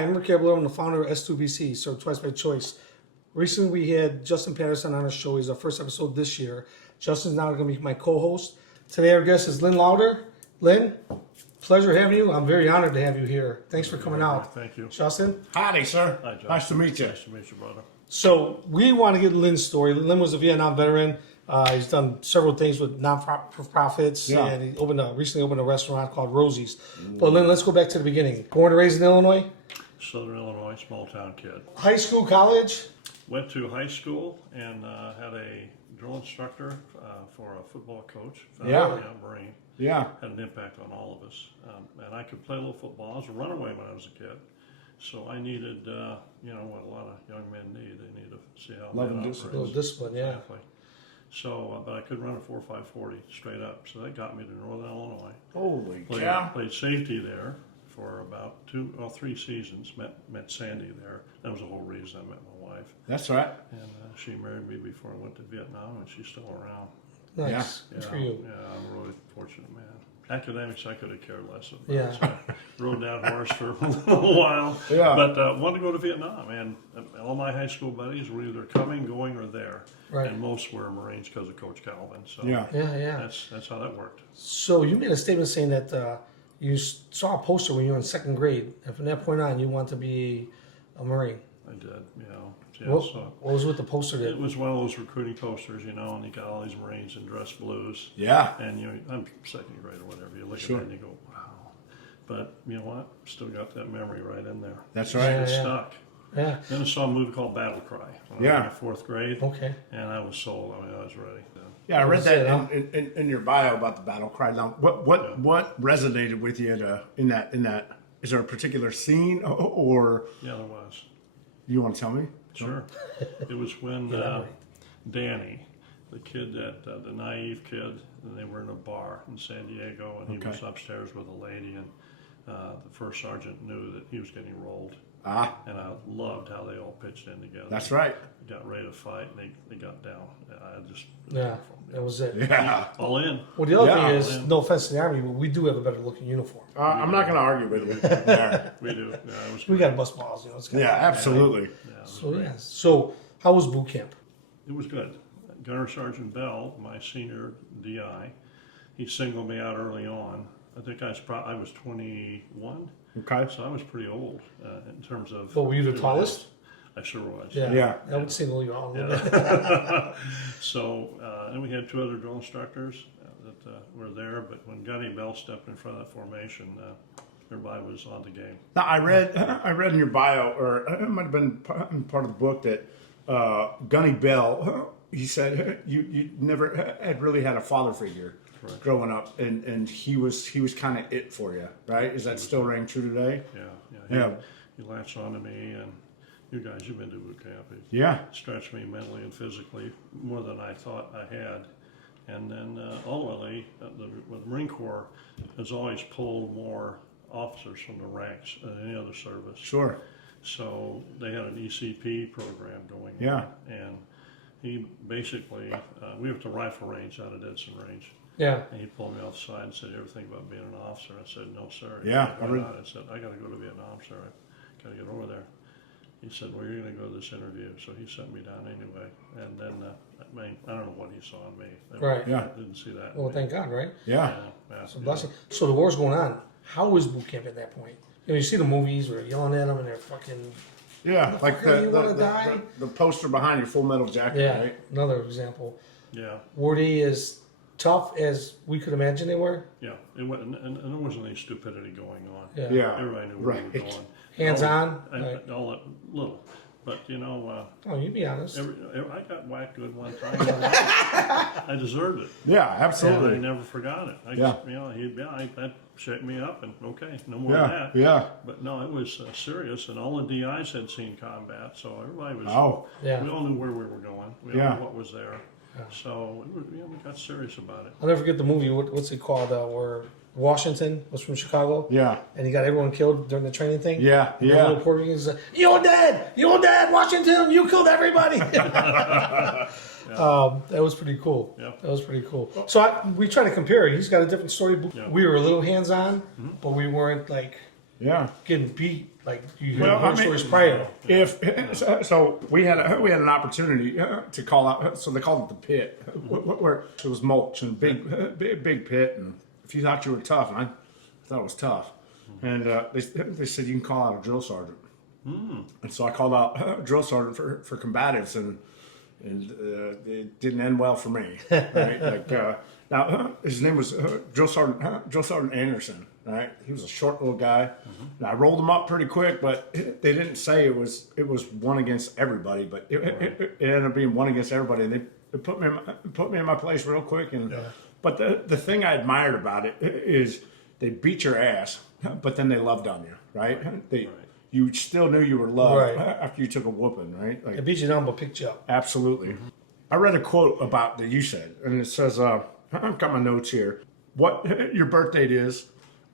I'm Rick Caballero. I'm the founder of S2BC, so Twice by Choice. Recently, we had Justin Patterson on our show. He's our first episode this year. Justin's now going to be my co-host. Today, our guest is Lynn Lowder. Lynn, pleasure having you. I'm very honored to have you here. Thanks for coming out. Thank you. Justin? Howdy, sir. Hi, John. Nice to meet you. Nice to meet you, brother. So, we want to get Lynn's story. Lynn was a Vietnam veteran. He's done several things with non-profits, and he recently opened a restaurant called Rosie's. But Lynn, let's go back to the beginning. Born and raised in Illinois? Southern Illinois, small town kid. High school, college? Went to high school and had a drill instructor for a football coach. Marine. Yeah. Had an impact on all of us. And I could play a little football. I was a runaway when I was a kid. So I needed, what a lot of young men need. They need to see how Love men and operate. discipline. A little discipline, yeah. Exactly. So, but I could run a 4.5/40 straight up. So that got me to Northern Illinois. Holy Played, cow. played safety there for about 3 seasons. Met Sandy there. That was the whole reason I met my wife. That's right. And she married me before I went to Vietnam, and she's still around. Nice. Good for you. Yeah, I'm a really fortunate man. Academics, I could have cared less about. Yeah. So I rode that horse for a little while. Yeah. But wanted to go to Vietnam, and all my high school buddies were either coming, going, or there. Right. And most were Marines because of Coach Calvin. So Yeah. that's how that worked. So you made a statement saying that you saw a poster when you were in second grade, and from that point on, you want to be a Marine. I did, Yeah, What was with the poster? it was one of those recruiting posters, and you got all these Marines in dress blues. Yeah. And I'm second grade or whatever. You look Sure. at it and you go, wow. But you know what? Still got that memory right in there. That's right. It's Yeah. stuck. Yeah. Then I saw a movie called Battle Cry when I was in fourth grade. Okay. And I was sold. I was ready. Yeah, I read that in your bio about the battle cry. Now, what resonated with you in that? Is there a particular scene, or Yeah, there was. you want to tell me? Sure. It was when Danny, the kid the naive kid, and they were in a bar in San Diego, and he was upstairs with a lady, and the first sergeant knew that he was getting rolled. And I loved how they all pitched in together. That's right. Got ready to fight, and they got down. That was it. Yeah. All in. Well, the other Yeah. thing is, no offense to the Army, but we do have a better looking uniform. I'm not going to argue with you there. We do. Yeah, it was We great. got bust balls, It's kinda Yeah, absolutely. Yeah, it was So great. yeah. So how was boot camp? It was good. Gunner Sergeant Bell, my senior DI, he singled me out early on. I think I was 21, Okay. so I was pretty old in terms of. Well, were you the tallest? I sure was. Yeah. I would single you out a little bit. So, and we had 2 other drill instructors that were there, but when Gunny Bell stepped in front of that formation, everybody was on the game. Now, I read in your bio, or it might have been part of the book, that Gunny Bell, he said you never had really had a father figure growing up, and he was kind of it for you, right? Is that still ring true today? Yeah. He latched on to me, and you guys, you've been to boot camp. He stretched me mentally and physically more than I thought I had. And then ultimately, the Marine Corps has always pulled more officers from the ranks than any other service. Sure. So they had an ECP program going Yeah. on. And he basically, we were at the rifle range out at Edson Range. Yeah. And he pulled me off the side and said, "You ever think about being an officer?" I said, "No, sir." Yeah. Why not? I said, "I got to go to Vietnam, sir. I got to get over there." He said, "Well, you're going to go to this interview." So he sent me down anyway. And then, I don't know what he saw in me. Right. I didn't see that. Well, thank God, right? Yeah. It's a blessing. So the war's going on. How was boot camp at that point? You see the movies where they're yelling at them and they're fucking. Yeah, like fuck, you wanna die? the poster behind your Full Metal Jacket, Yeah. right? Another example. Yeah. Were they as tough as we could imagine they were? Yeah. It went, and there wasn't any stupidity going on. Yeah. Yeah. Everybody knew where we were going. Hands on? All that little. But, Oh, you be honest. I got whacked good one time. I deserved it. Yeah, I absolutely. never forgot it. Yeah. That shaped me up, and okay, no more Yeah, of that. yeah. But no, it was serious, and all the DIs had seen combat, so everybody was. Oh. Yeah. We all knew where we were going. We all Yeah. knew what was there. So we got serious about it. I'll never forget the movie. What's it called? Where Washington was from Chicago. Yeah. And he got everyone killed during the training thing. Yeah, And yeah. The little Puerto Rican's like, "You're dead! You're dead, Washington! You killed everybody!" That was pretty cool. Yeah. That was pretty cool. So we try to compare. He's got a different story. Yeah. We were a little hands-on, but we weren't like getting beat like you hear Well, horror stories prior. So we had an opportunity to call out. So they called it the pit, where it was mulch and big pit. And if you thought you were tough, and I thought it was tough, and they said you can call out a drill sergeant. And so I called out drill sergeant for combatives, and it didn't end well for me. Right? Like now, his name was Drill Sergeant Anderson. Right? He was a short little guy. And I rolled him up pretty quick, but they didn't say it was one against everybody, but it ended up being one against everybody. And they put me in my place real quick. And but the thing I admired about it is they beat your ass, but then they loved on you. Right? You still knew you were loved after you took a whooping. Right? Like, It beat you down, but picked you up. absolutely. I read a quote about that you said, and it says, I've got my notes here. What your birth date is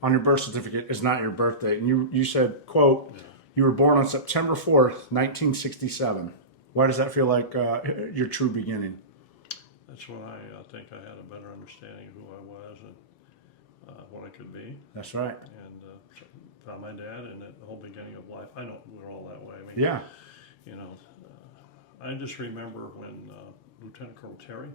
on your birth certificate is not your birth date. And you said, quote, you were born on September 4th, 1967. Why does that feel like your true beginning? That's when I think I had a better understanding of who I was and what I could be. That's right. And found my dad, and at the whole beginning of life, I know we're all that way. I mean, you know, I just remember when Lieutenant Colonel Terry,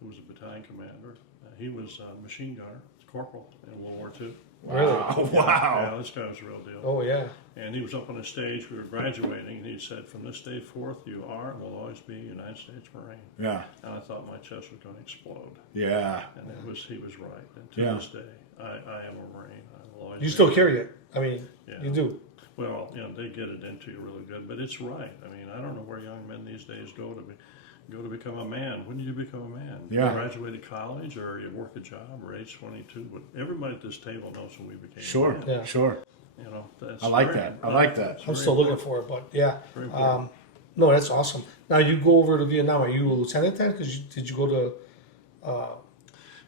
who was a battalion commander, he was a machine gunner, corporal in World War II. Really? Wow. Yeah, this guy was a real deal. Oh yeah. And he was up on the stage, we were graduating, and he said, from this day forth, you are and will always be a United States Marine. Yeah. And I thought my chest was going to explode. Yeah. And he was right. And to this day, I am a Marine. I will always You be. still carry it. I mean, you do. Well, you know, they get it into you really good, but it's right. I mean, I don't know where young men these days go to become a man. When do you become a man? Yeah. You graduated college, or you work a job, or age 22. But everybody at this table knows when we became a man. Yeah. Sure. You know, that's I like that. I'm still looking for it, but yeah. Very important. No, that's awesome. Now you go over to Vietnam. Are you a lieutenant then? Because did you go to?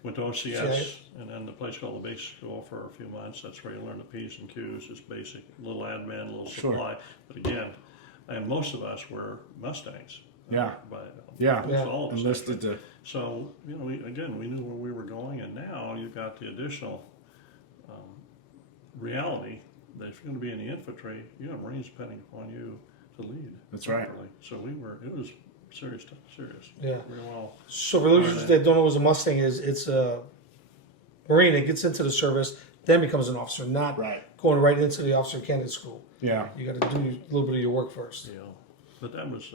Went to OCS, CIA? and then the place called the basic school for a few months. That's where you learn the P's and Q's. It's basic, little admin, little supply. But again, and most of us were Mustangs. Yeah. All of us Enlisted to. So, you know, we knew where we were going, and now you've got the additional reality that if you're going to be in the infantry, you have Marines depending upon you to lead. That's right. properly. So it was serious. Yeah. Very well. So for those that don't know what a Mustang is, it's a Marine that gets into the service, then becomes an officer, not going right into the officer candidate school. Yeah. You got to do a little bit of your work first. Yeah. But that was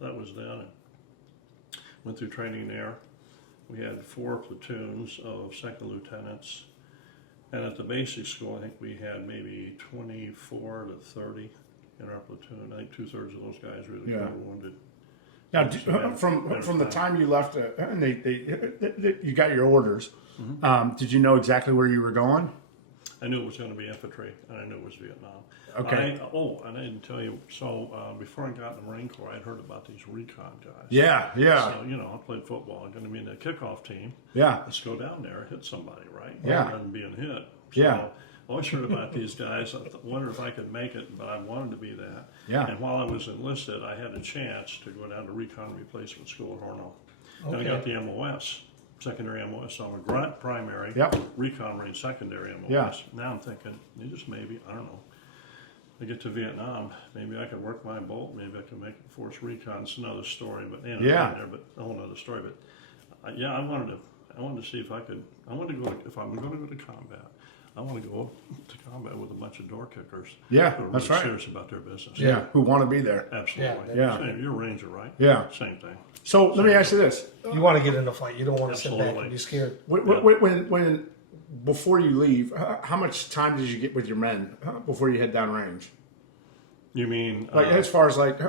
that was then. And went through training there. We had 4 platoons of second lieutenants, and at the basic school, I think we had maybe 24 to 30 in our platoon. I think 2/3 of those guys really were wounded. Now, from the time you left, and you got your orders, did you know exactly where you were going? I knew it was going to be infantry, and I knew it was Vietnam. Okay. And I didn't tell you. So before I got in the Marine Corps, I'd heard about these recon guys. Yeah. So, you know, I played football. I'm going to be in the kickoff team. Yeah. Let's go down there, hit somebody, right? Yeah. Rather than being hit. So, I always heard about these guys. I wondered if I could make it, but I wanted to be that. Yeah. And while I was enlisted, I had a chance to go down to Recon Replacement School at Hornell. And I got the MOS, secondary MOS. So I'm a grunt primary, Recon Marine secondary MOS. Yeah. Now I'm thinking, just maybe, I don't know. I get to Vietnam, maybe I could work my bolt, maybe I could make force recon. It's another story, but a whole other story. But I wanted to see if I could. I wanted to go. If I'm going to go to combat, I want to go to combat with a bunch of door kickers. Yeah, who are that's really right. serious about their business. Yeah, who want to be there. Absolutely. Yeah. Same. You're a ranger, right? Yeah. Same thing. So let me ask you this: You want to get in a fight. You don't want to sit back and be scared. when before you leave, how much time did you get with your men before you head downrange? You mean Like as far as like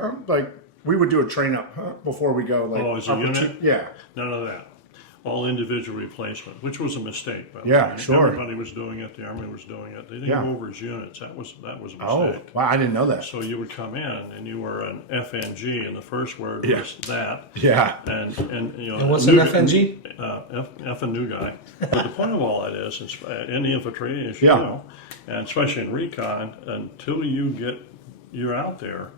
we would do a train up before we go. Like, as a unit? Yeah. None of that. All individual replacement, which was a mistake. By the Yeah, way. sure. Everybody was doing it. The Army was doing it. They didn't go over as units. That was a mistake. Oh, wow! I didn't know that. So you would come in and you were an FNG, and the first word was that. Yeah. And you know. And what's an FNG? F a new guy. But the point of all that is in the infantry, as you know, and especially in recon, until you're out there,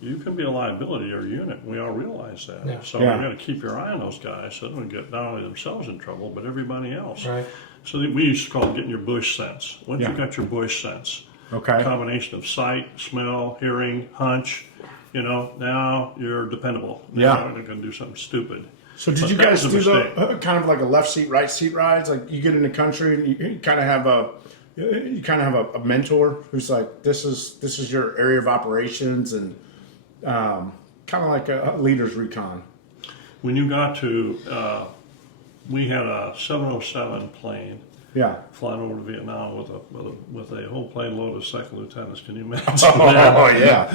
you can be a liability to your unit. We all realize that. Yeah. So you got to keep your eye on those guys so they don't get not only themselves in trouble, but everybody else. Right. So we used to call it getting your bush sense. Once you got your bush sense, Okay. Combination of sight, smell, hearing, hunch. You know, now you're dependable. Now you're not going to do something stupid. So did you guys do the kind of like a left seat, right seat rides? Like you get in the country and you kind of have a mentor who's like, this is your area of operations, and kind of like a leader's recon. When you got to, we had a 707 plane. Yeah. Flying over to Vietnam with a whole plane load of second lieutenants. Can you imagine that? Oh yeah.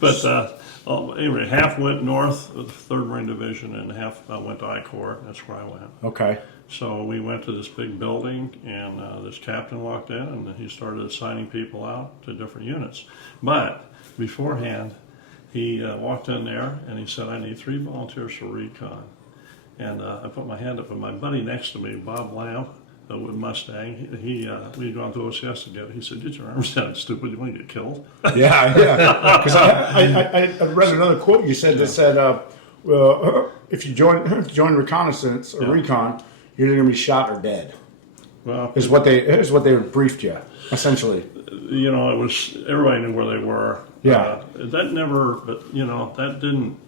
But anyway, half went north of the 3rd Marine Division, and half went to I Corps. That's where I went. Okay. So we went to this big building, and this captain walked in, and he started assigning people out to different units. But beforehand, he walked in there, and he said, "I need 3 volunteers for recon." And I put my hand up, and my buddy next to me, Bob Lamb, with Mustang, we'd gone through OCS together. He said, "Did you understand? Stupid! You want to get killed?" Yeah. Because I read another quote you said that said, "Well, if you join reconnaissance or recon, you're either going to be shot or dead." Well, is what they briefed you essentially. You know, it was everybody knew where they were. Yeah. That never, but you know, that didn't.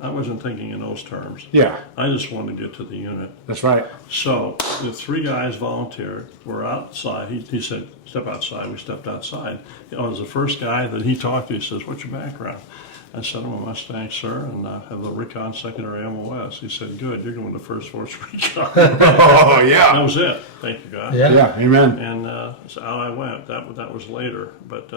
I wasn't thinking in those terms. Yeah. I just wanted to get to the unit. That's right. So the 3 guys volunteered. We're outside. He said, "Step outside." We stepped outside. I was the first guy that he talked to. He says, "What's your background?" I said, "I'm a Mustang, sir, and I have the Recon Secondary MOS." He said, "Good. You're going to First Force Recon." Oh yeah. That was it. Thank you, God. Yeah. Amen. And so out I went. That was later, but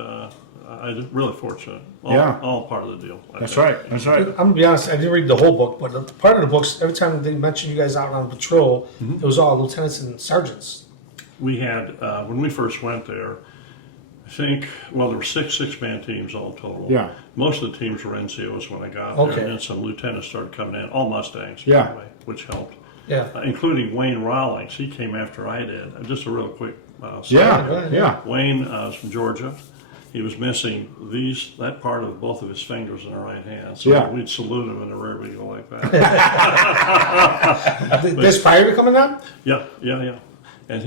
I was really fortunate. All part of the deal. That's right. I'm gonna be honest. I didn't read the whole book, but part of the books, every time they mentioned you guys out on patrol, it was all lieutenants and sergeants. We had when we first went there, I think, well, there were six-man teams all total. Yeah. Most of the teams were NCOs when I got there, and then some lieutenants started coming in, all Mustangs, by the way, which helped. Yeah. Including Wayne Rawlings. He came after I did. Just a real quick Wayne was from Georgia. He was missing that part of both of his fingers in the right hand. So we'd salute him in a rear window like that. Did SPIE coming up? Yeah. And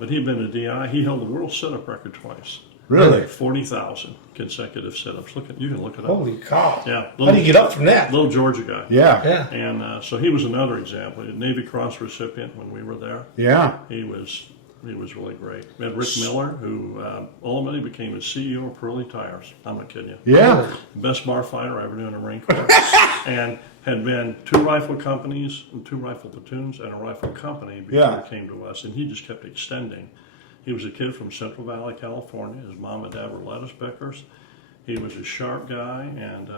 but he'd been a DI. He held the world sit-up record twice. Really? 40,000 consecutive sit-ups. You can look it up. Holy cow! Yeah. How do you get up from that? Little Georgia guy. Yeah. And so he was another example. A Navy Cross recipient when we were there. Yeah. He was really great. We had Rick Miller, who ultimately became the CEO of Pirelli Tires. I'm not kidding you. Yeah. Best bar fighter I ever knew in the Marine Corps. And had been 2 rifle companies and 2 rifle platoons and a rifle company before he came to us. And he just kept extending. He was a kid from Central Valley, California. His mom and dad were lettuce pickers. He was a sharp guy, and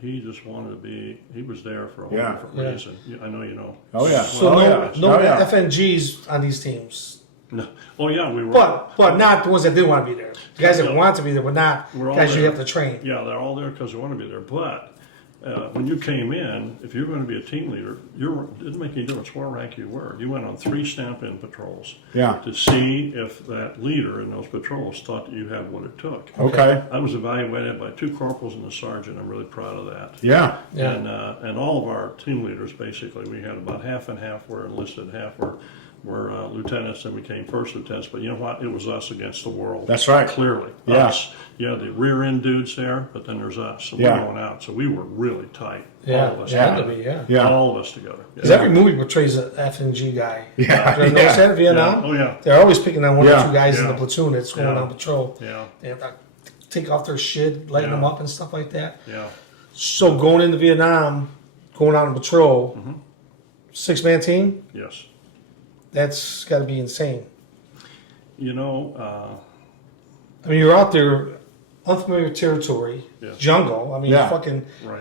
he just wanted to be. He was there for a whole different reason. I know you know. Oh yeah. So no FNGs on these teams. No. Oh yeah, we were. But not the ones that didn't want to be there. The guys that want to be there, but not guys you have to train. Yeah, they're all there because they want to be there. But when you came in, if you were going to be a team leader, it didn't make any difference what rank you were. You went on 3 stamp-in patrols to see if that leader in those patrols thought that you had what it took. Okay. I was evaluated by 2 corporals and a sergeant. I'm really proud of that. Yeah. And all of our team leaders, basically, we had about half and half were enlisted, half were lieutenants and became first lieutenants. But you know what? It was us against the world. That's right. Clearly. Yeah. Us. Yeah, the rear end dudes there, but then there's us. So we're going out. So we were really tight. Yeah. All of us Had to together. be, All of us together. Because every movie portrays an FNG guy. Yeah. You notice that in Vietnam? Oh, yeah. They're always picking on one or 2 guys in the platoon that's going on patrol. Yeah. They have to take off their shit, lighten them up and stuff like that. Yeah. So going into Vietnam, going out on patrol, 6-man team? Yes. That's got to be insane. You know, I mean, you're out there, unfamiliar territory, jungle. I mean,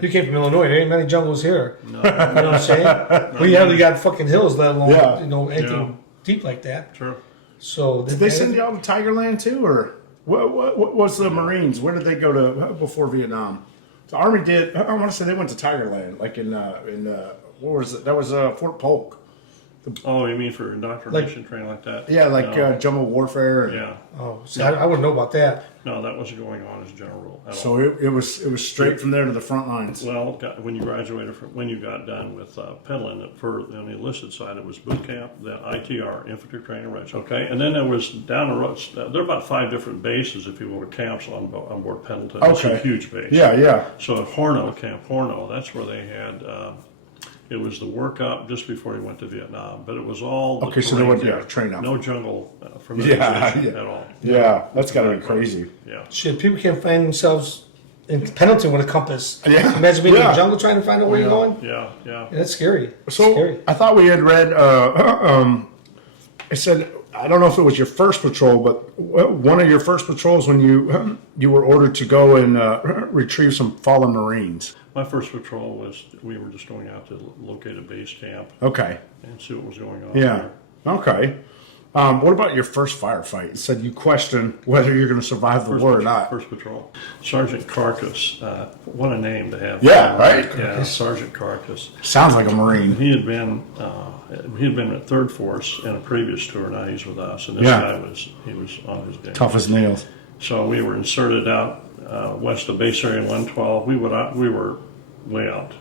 you came from Illinois. There ain't many jungles here. No. You know what I'm saying? We hardly got fucking hills, let alone anything deep like that. Sure. So did they send you out to Tigerland too, or what was the Marines? Where did they go to before Vietnam? The Army did. I want to say they went to Tigerland, like in what was it? That was Fort Polk. Oh, you mean for indoctrination training like that? Yeah, like No. jungle warfare. Yeah. Oh, see, I wouldn't know about that. No, that wasn't going on as a general rule at all. So it was straight from there to the front lines. Well, when you graduated, when you got done with peddling, for on the enlisted side, it was boot camp, the ITR, Infantry Training Regiment. Okay, and then there was down the road. There are about 5 different bases, if you will, or camps on board Pendleton. It's a huge base. Yeah, yeah. So at Horno, Camp Horno, that's where they had. It was the workup just before he went to Vietnam, but it was all Okay, so there was train up. No jungle familiarization at all. Yeah, that's got to be crazy. Yeah. Shit, people can't find themselves in Pendleton with a compass. Yeah. Imagine being in Yeah. the jungle trying to find out where you're going. Yeah, yeah. Yeah, that's scary. So Scary. I thought we had read. It said, I don't know if it was your first patrol, but one of your first patrols when you were ordered to go and retrieve some fallen Marines. My first patrol was we were just going out to locate a base camp Okay. and see what was going on. Yeah. there. Okay. What about your first firefight? It said you question whether you're going to survive the war or not. First patrol. Sergeant Carcass. What a name to have. Yeah, right? Yeah, Sergeant Carcass. Sounds like a Marine. He had been at Third Force in a previous tour. Now he's with us, and this Yeah. guy was on his game. Tough as nails. So we were inserted out west of base area 112. We were way out,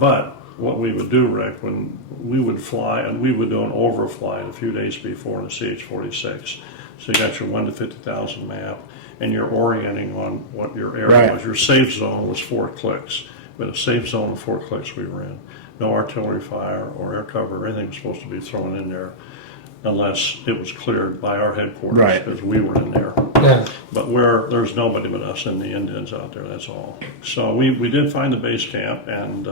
but what we would do, Rick, when we would fly, and we would do an overflight a few days before in a CH-46. So you got your 1 to 50,000 map, and you're orienting on what your area was. Your safe zone was 4 clicks. But a safe zone of 4 clicks we were in. No artillery fire or air cover. Everything was supposed to be thrown in there unless it was cleared by our headquarters because we were in there. Yeah. But there's nobody but us and the Indians out there, that's all. So we did find the base camp, and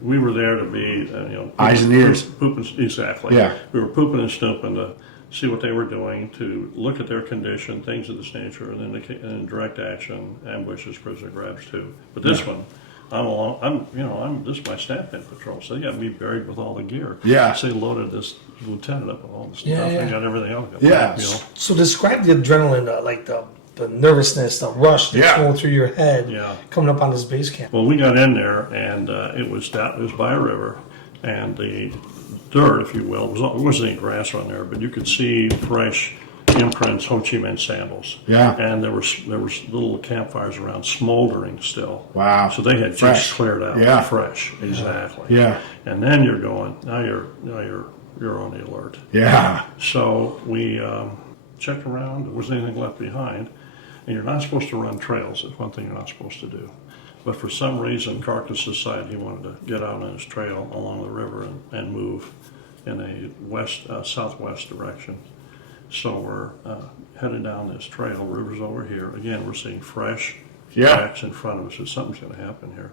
we were there to be, Eyes and ears. Pooping, exactly. Yeah. We were pooping and snooping to see what they were doing, to look at their condition, things of this nature, and then direct action, ambushes, prisoner grabs too. But this one, this is my staff-in patrol, so they got me buried with all the gear. Yeah. So they loaded this lieutenant up with all the stuff. Yeah, yeah. They got everything else. Yeah. So describe the adrenaline, like the nervousness, the rush that's going through your head coming up on this base camp. Well, we got in there, and it was by a river, and the dirt, if you will, it wasn't any grass on there, but you could see fresh imprints, Ho Chi Minh sandals. Yeah. And there was little campfires around smoldering still. Wow. So they had just cleared out. Yeah. Fresh. Exactly. Yeah. And then you're going, now you're on the alert. Yeah. So we checked around. There wasn't anything left behind. And you're not supposed to run trails. That's one thing you're not supposed to do. But for some reason, Carcass decided he wanted to get out on his trail along the river and move in a southwest direction. So we're headed down this trail. River's over here. Again, we're seeing fresh tracks in front of us. So something's going to happen here.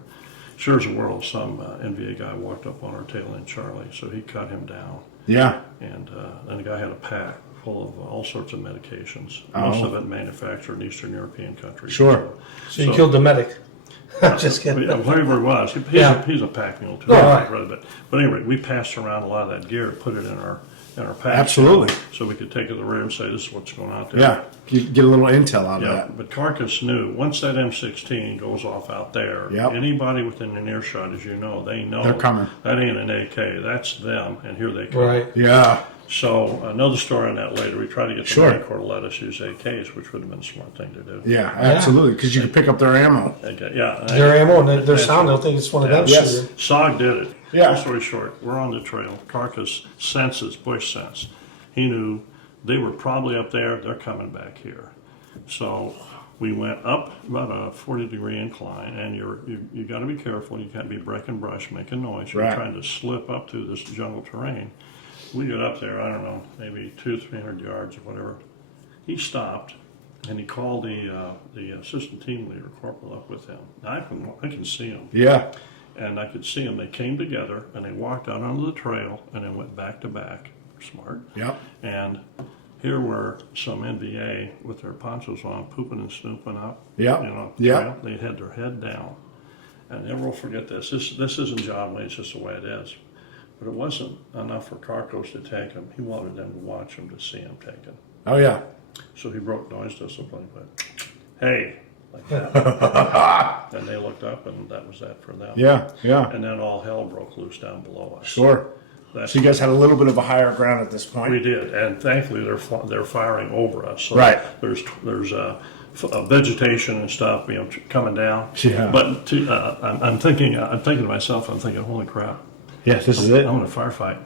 Sure as a world, some NVA guy walked up on our tail end, Charlie. So he cut him down. Yeah. And then the guy had a pack full of all sorts of medications. Most of it manufactured in Eastern European countries. Sure. So you killed the medic. I'm just kidding. Whatever it was, he's a pack mule too. But anyway, we passed around a lot of that gear, put it in our pack. Absolutely. So we could take it to the rear and say, this is what's going on there. Yeah. You get a little intel out of that. But Carcass knew once that M16 goes off out there, anybody within an earshot, as you know, they know they're coming. That ain't an AK, that's them, and here they come. Right. Yeah. So another story on that later. We tried to get the Marine Corps to let us use AKs, which would have been a smart thing to do. Yeah, absolutely, because you can pick up their ammo. Their ammo and their sound, they'll think it's one of them shooting. SOG did it. Yeah. Long story short, we're on the trail. Carcass senses, Bush sense. He knew they were probably up there. They're coming back here. So we went up about a 40-degree incline, and you got to be careful. You can't be breaking brush, making noise. You're trying to slip up through this jungle terrain. We got up there, I don't know, maybe 200-300 yards or whatever. He stopped, and he called the assistant team leader, corporal, up with him. Now, I can see him. Yeah. And I could see them. They came together, and they walked out onto the trail, and they went back to back. Smart. Yep. And here were some NVA with their ponchos on, pooping and snooping up. Yep. Trail. They had their head down. And never will forget this. This isn't John Lee, it's just the way it is. But it wasn't enough for Carcass to take him. He wanted them to watch him to see him taken. Oh, yeah. So he broke noise discipline, but hey, like that. And they looked up, and that was that for them. Yeah, yeah. And then all hell broke loose down below us. Sure. So you guys had a little bit of a higher ground at this point. We did, and thankfully they're firing over us. So Right. There's vegetation and stuff, coming down. Yeah. But I'm thinking to myself, holy crap. Yeah, this is it. I'm going to firefight.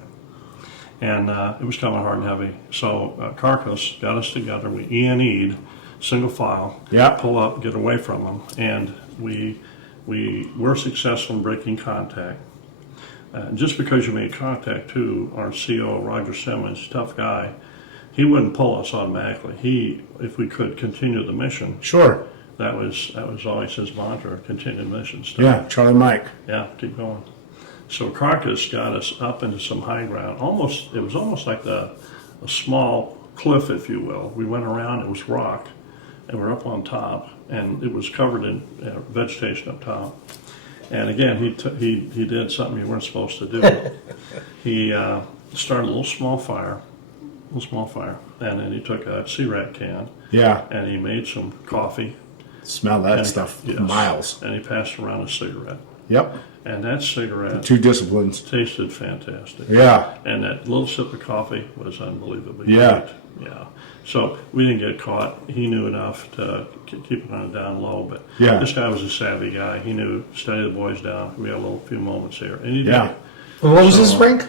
And it was coming hard and heavy. So Carcass got us together. We E&E'd, single file, Yeah. pull up, get away from them. And we were successful in breaking contact. Just because you made contact too, our CO, Roger Simmons, tough guy, he wouldn't pull us automatically. If we could continue the mission, Sure. that was always his mantra, continue the mission. Yeah, Charlie Mike. Yeah, keep going. So Carcass got us up into some high ground. It was almost like a small cliff, if you will. We went around, it was rock, and we're up on top, and it was covered in vegetation up top. And again, he did something he weren't supposed to do. He started a little small fire, and then he took a C-Rat can, Yeah. and he made some coffee. Smell that stuff. Yes. Miles. And he passed around a cigarette. Yep. And that cigarette 2 disciplines. tasted fantastic. Yeah. And that little sip of coffee was unbelievably Yeah. great. Yeah. So we didn't get caught. He knew enough to keep it on a down low. But Yeah. this guy was a savvy guy. He knew, steady the boys down. We had a few moments here. And he Yeah. did. And what was So, his rank?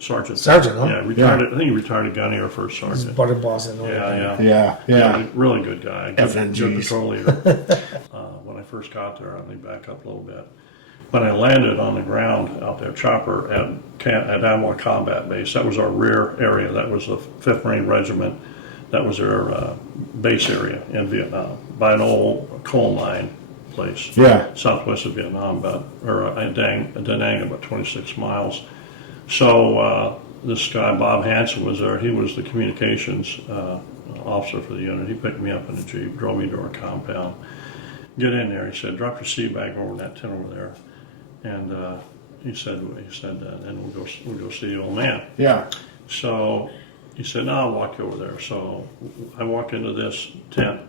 Sergeant. Sergeant, huh? Yeah, retired. I think he retired a gunny or first His sergeant. buddy boss and all Yeah, that. yeah. Yeah. Really good guy. Good FNGs. patrol leader. When I first got there, let me back up a little bit. When I landed on the ground out there, chopper at Amwar Combat Base, that was our rear area. That was the 5th Marine Regiment. That was their base area in Vietnam, by an old coal mine place. Yeah. Southwest of Vietnam, Da Nang, about 26 miles. So this guy, Bob Hansen, was there. He was the communications officer for the unit. He picked me up in a Jeep, drove me to our compound. Get in there, he said, drop your sea bag over in that tent over there. And he said, and we'll go see the old man. Yeah. So he said, no, I'll walk you over there. So I walk into this tent,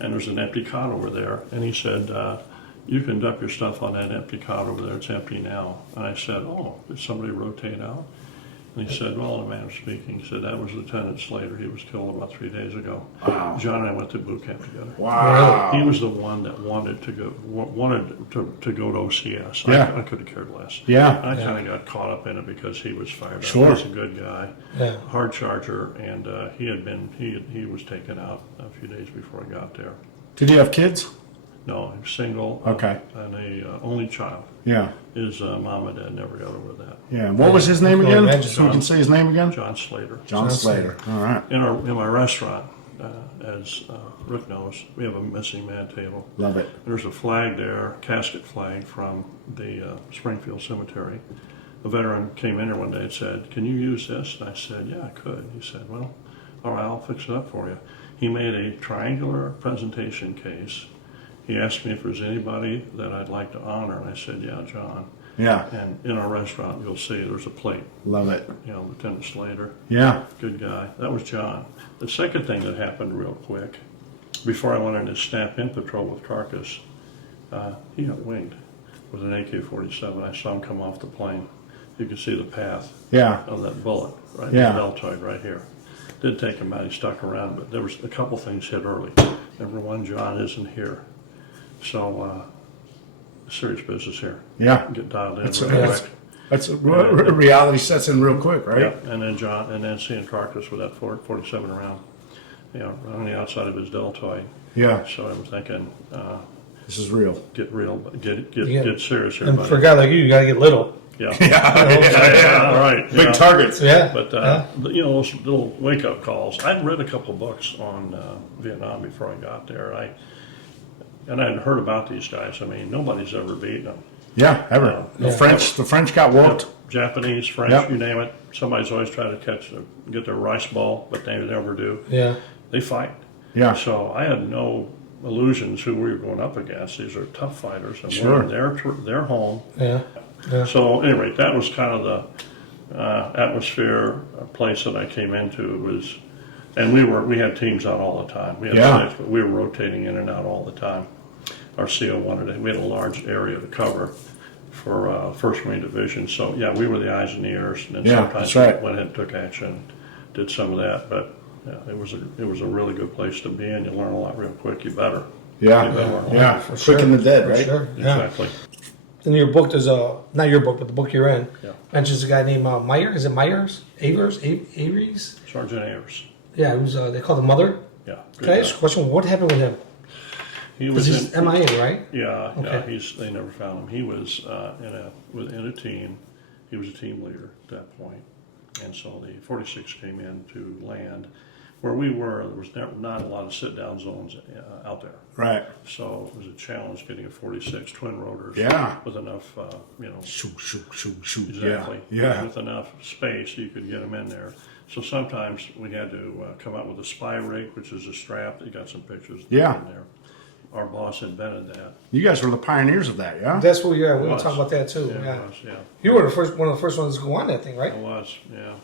and there's an empty cot over there. And he said, you can dump your stuff on that empty cot over there. It's empty now. And I said, oh, did somebody rotate out? And he said, well, the man was speaking. He said, that was Lieutenant Slater. He was killed about 3 days ago. Wow. John and I went to boot camp together. Wow. He was the one that wanted to go to OCS. Yeah. I could have cared less. Yeah. I kind of got caught up in it because he was fired up. Sure. He's a good guy, Yeah. hard charger, and he was taken out a few days before I got there. Did you have kids? No, he was single. Okay. And a only child. Yeah. His mom and dad never got over that. Yeah. What was his name Well, again? imagine So we can say his name again? John Slater. John Slater. All right. In my restaurant, as Rick knows, we have a missing man table. Love it. There's a flag there, casket flag from the Springfield Cemetery. A veteran came in there one day and said, can you use this? And I said, yeah, I could. He said, well, all right, I'll fix it up for you. He made a triangular presentation case. He asked me if there's anybody that I'd like to honor, and I said, yeah, John. Yeah. And in our restaurant, you'll see there's a plate. Love it. Lieutenant Slater. Yeah. Good guy. That was John. The second thing that happened real quick, before I went into Snap-In Patrol with Carcass, he got winged with an AK-47. I saw him come off the plane. You could see the path Yeah. of that bullet, right? Yeah. The deltoid right here. Didn't take him out. He stuck around, but there was a couple things hit early. Number one, John isn't here. So, serious business here. Yeah. Get dialed in That's real quick. That's reality sets in real quick, right? Yeah, and then seeing Carcass with that 47 around, on the outside of his deltoid. Yeah. So I'm thinking, This is real. get real, get serious here, And buddy. for a guy like you gotta get little. Yeah. Yeah. All right. Big targets. Yeah. But those little wake-up calls. I'd read a couple books on Vietnam before I got there. And I'd heard about these guys. I mean, nobody's ever beaten them. Yeah, ever. The French got whooped. Japanese, French, Yep. you name it. Somebody's always trying to get their rice ball, but they never do. Yeah. They fight. Yeah. So I had no illusions who we were going up against. These are tough fighters, and Sure. we're in their home. Yeah. So anyway, that was kind of the atmosphere, place that I came into. And we had teams out all the time. We had Yeah. 6, but we were rotating in and out all the time. Our CO we had a large area to cover for 1st Marine Division. So yeah, we were the eyes and the ears, and then Yeah, sometimes that's right. we went ahead and took action, did some of that. But yeah, it was a really good place to be, and you learn a lot real quick. You better. Yeah, You better learn a lot. yeah. For Quick sure. and the dead, For right? Sure. Yeah. Exactly. In your book, there's not your book, but the book you're in, Yeah. mentions a guy named Meyer. Is it Myers? Avery's? Sergeant Ayers. Yeah, who's they call the mother. Yeah. Can I ask a question? What happened with him? He Because was he's MIA, right? Yeah, Okay. yeah. They never found him. He was in a team. He was a team leader at that point, and so the 46 came in to land where we were. There was not a lot of sit-down zones out there, Right. so it was a challenge getting a 46 twin rotors. Yeah. With enough, Shoot, shoot, shoot, shoot. exactly. Yeah. With enough space, you could get them in there. So sometimes we had to come out with a SPIE rig, which is a strap. You got some pictures Yeah. in there. Our boss invented that. You guys were the pioneers of that, yeah? That's where you're at. We're gonna Was. talk about that too. Yeah, Yeah. it was, yeah. You were one of the first ones to go on that thing, right? It was, yeah.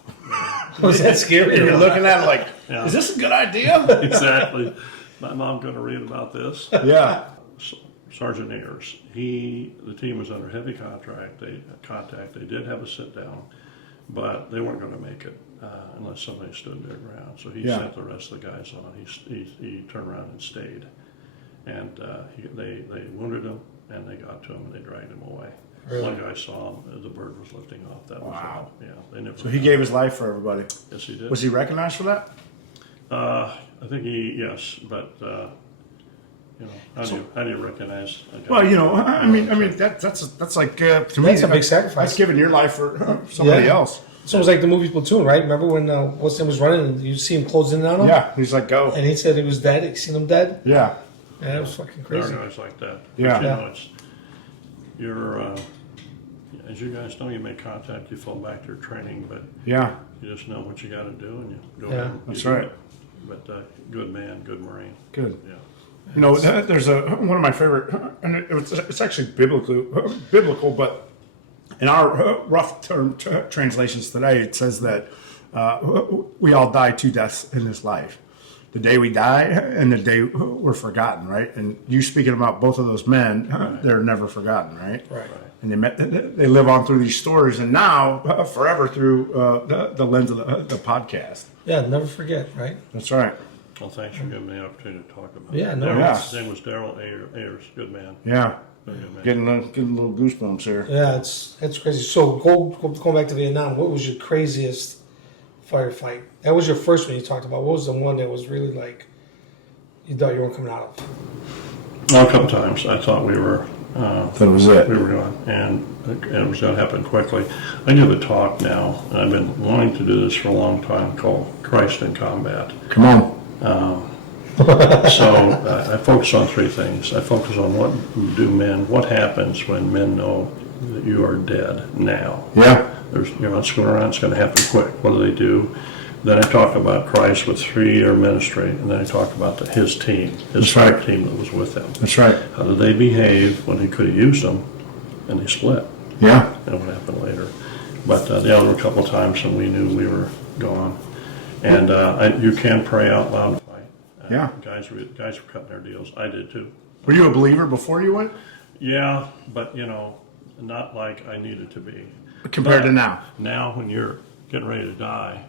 Was that scary? You're looking at it like, Yeah. is this a good idea? Exactly. My mom going to read about this. Yeah. Sergeant Ayers. The team was under heavy contact. They did have a sit down, but they weren't going to make it unless somebody stood their ground. So he Yeah. sent the rest of the guys on. He turned around and stayed, and they wounded him, and they got to him, and they dragged him away. Really? One guy saw him as the bird was lifting off. That was Wow. all. Yeah, they never. So he gave his life for everybody. Yes, he did. Was he recognized for that? I think yes, but how do you recognize a guy? Well, I mean that's like to me That's a big sacrifice. That's giving your life for somebody Yeah. else. So it was like the movie Platoon, right? Remember when what's name was running and you see him closing in on him? Yeah, he's like, go. And he said he was dead. He seen him dead. Yeah, Yeah, it was fucking There are crazy. guys like that. Yeah. But, Yeah. you're as you guys know, you make contact, you fall back to your training, but yeah, you just know what you got to do, and you go Yeah. ahead and you That's do right. it. But good man, good Marine. good. Yeah. You know, there's one of my favorite, and it's actually biblical, but in our rough term translations today, it says that we all die 2 deaths in this life. The day we die and the day we're forgotten, right? And you speaking about both of those men, they're never forgotten, right? Right. And they live on through these stories, and now forever through the lens of the podcast. Yeah, never forget, right? That's right. Well, thanks for giving me the opportunity to talk about Yeah, it. no, His name was Daryl Ayers. Good man. Yeah, Very good man. getting little goosebumps here. Yeah, it's crazy. So going back to Vietnam, what was your craziest firefight? That was your first one you talked about. What was the one that was really like you thought you weren't coming out of? Well, a couple times I thought we were. That was it. We were going, and it was going to happen quickly. I give a talk now, and I've been wanting to do this for a long time, called Christ in Combat. Come on. So I focus on 3 things. I focus on what happens when men know that you are dead now. Yeah. You're not screwing around, it's going to happen quick. What do? Then I talk about Christ with 3-year ministry, and then I talk about his team, his That's right. team that was with him. That's right. How did they behave when he could have used them, and they split? Yeah. And what happened later. But the other couple of times when we knew we were gone. And you can pray out loud and fight. Yeah. Guys were cutting their deals. I did too. Were you a believer before you went? Yeah, but not like I needed to be. Compared But to now? Now when you're getting ready to die,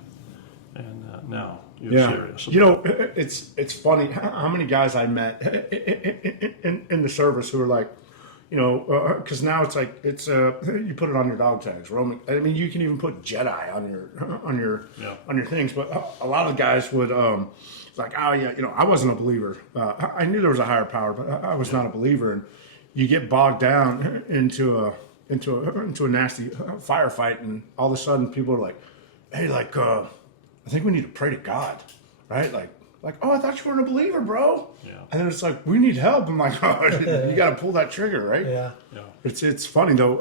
and now you're Yeah. serious. You know, it's funny how many guys I met in the service who are like, because now it's like you put it on your dog tags. Roman. I mean, you can even put Jedi on your things. But a lot of the guys would like, oh yeah, I wasn't a believer. I knew there was a higher power, but I was not a believer. And you get bogged down into a nasty firefight, and all of a sudden people are like, hey, like I think we need to pray to God, right? Like, oh, I thought you weren't a believer, bro. Yeah. And then it's like, we need help. I'm like, oh, you got to pull that trigger, right? Yeah. Yeah. It's funny though,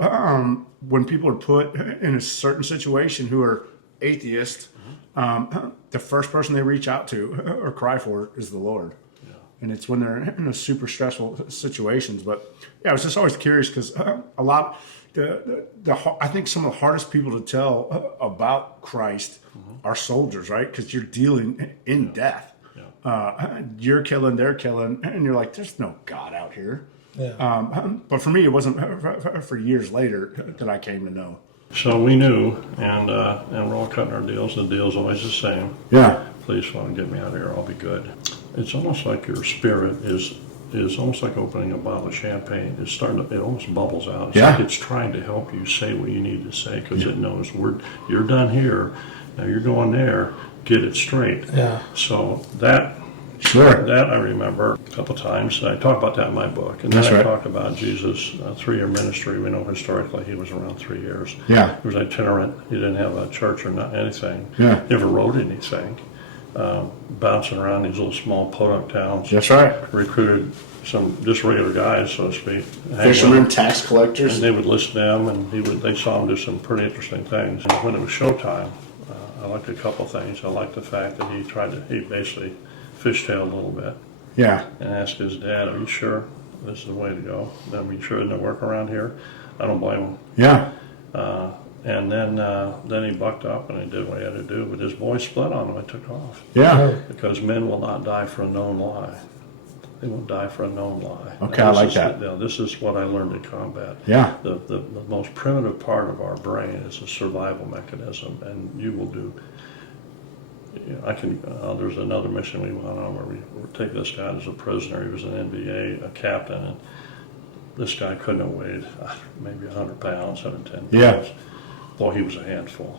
when people are put in a certain situation who are atheists, the first person they reach out to or cry for is the Lord. Yeah. And it's when they're in a super stressful situations. But yeah, I was just always curious because a lot, I think some of the hardest people to tell about Christ are soldiers, right? Because you're dealing in death. You're killing, they're killing, and you're like, there's no God out here. But for me, it wasn't for years later that I came to know. So we knew, and we're all cutting our deals. The deal's always the same. Yeah. Please, Father, get me out of here. I'll be good. It's almost like your spirit is almost like opening a bottle of champagne. It's starting to, it almost bubbles out. It's like it's trying to help you say what you need to say because it knows you're done here. Now you're going there. Get it straight. Yeah. So that. Sure. That I remember a couple of times. I talk about that in my book. And then I talk about Jesus' 3-year ministry. We know historically he was around 3 years. Yeah. He was itinerant. He didn't have a church or not anything. Yeah. Never wrote anything. Bouncing around these little small podunk towns. That's right. Recruited some just regular guys, so to speak. Fishermen, tax collectors. And they would list them, and they saw him do some pretty interesting things. And when it was showtime, I liked a couple of things. I liked the fact that he basically fishtailed a little bit. Yeah. And asked his dad, "Are you sure this is the way to go? Are you sure it doesn't work around here?" I don't blame him. Yeah. And then he bucked up and he did what he had to do. But his boy split on him and took off. Yeah. Because men will not die for a known lie. They won't die for a known lie. Okay, I like that. Now, this is what I learned in combat. Yeah. The most primitive part of our brain is a survival mechanism, and you will do. There's another mission we went on where we take this guy as a prisoner. He was an NBA, a captain, and this guy couldn't have weighed maybe 100 pounds, 110 pounds. Yeah. Boy, he was a handful.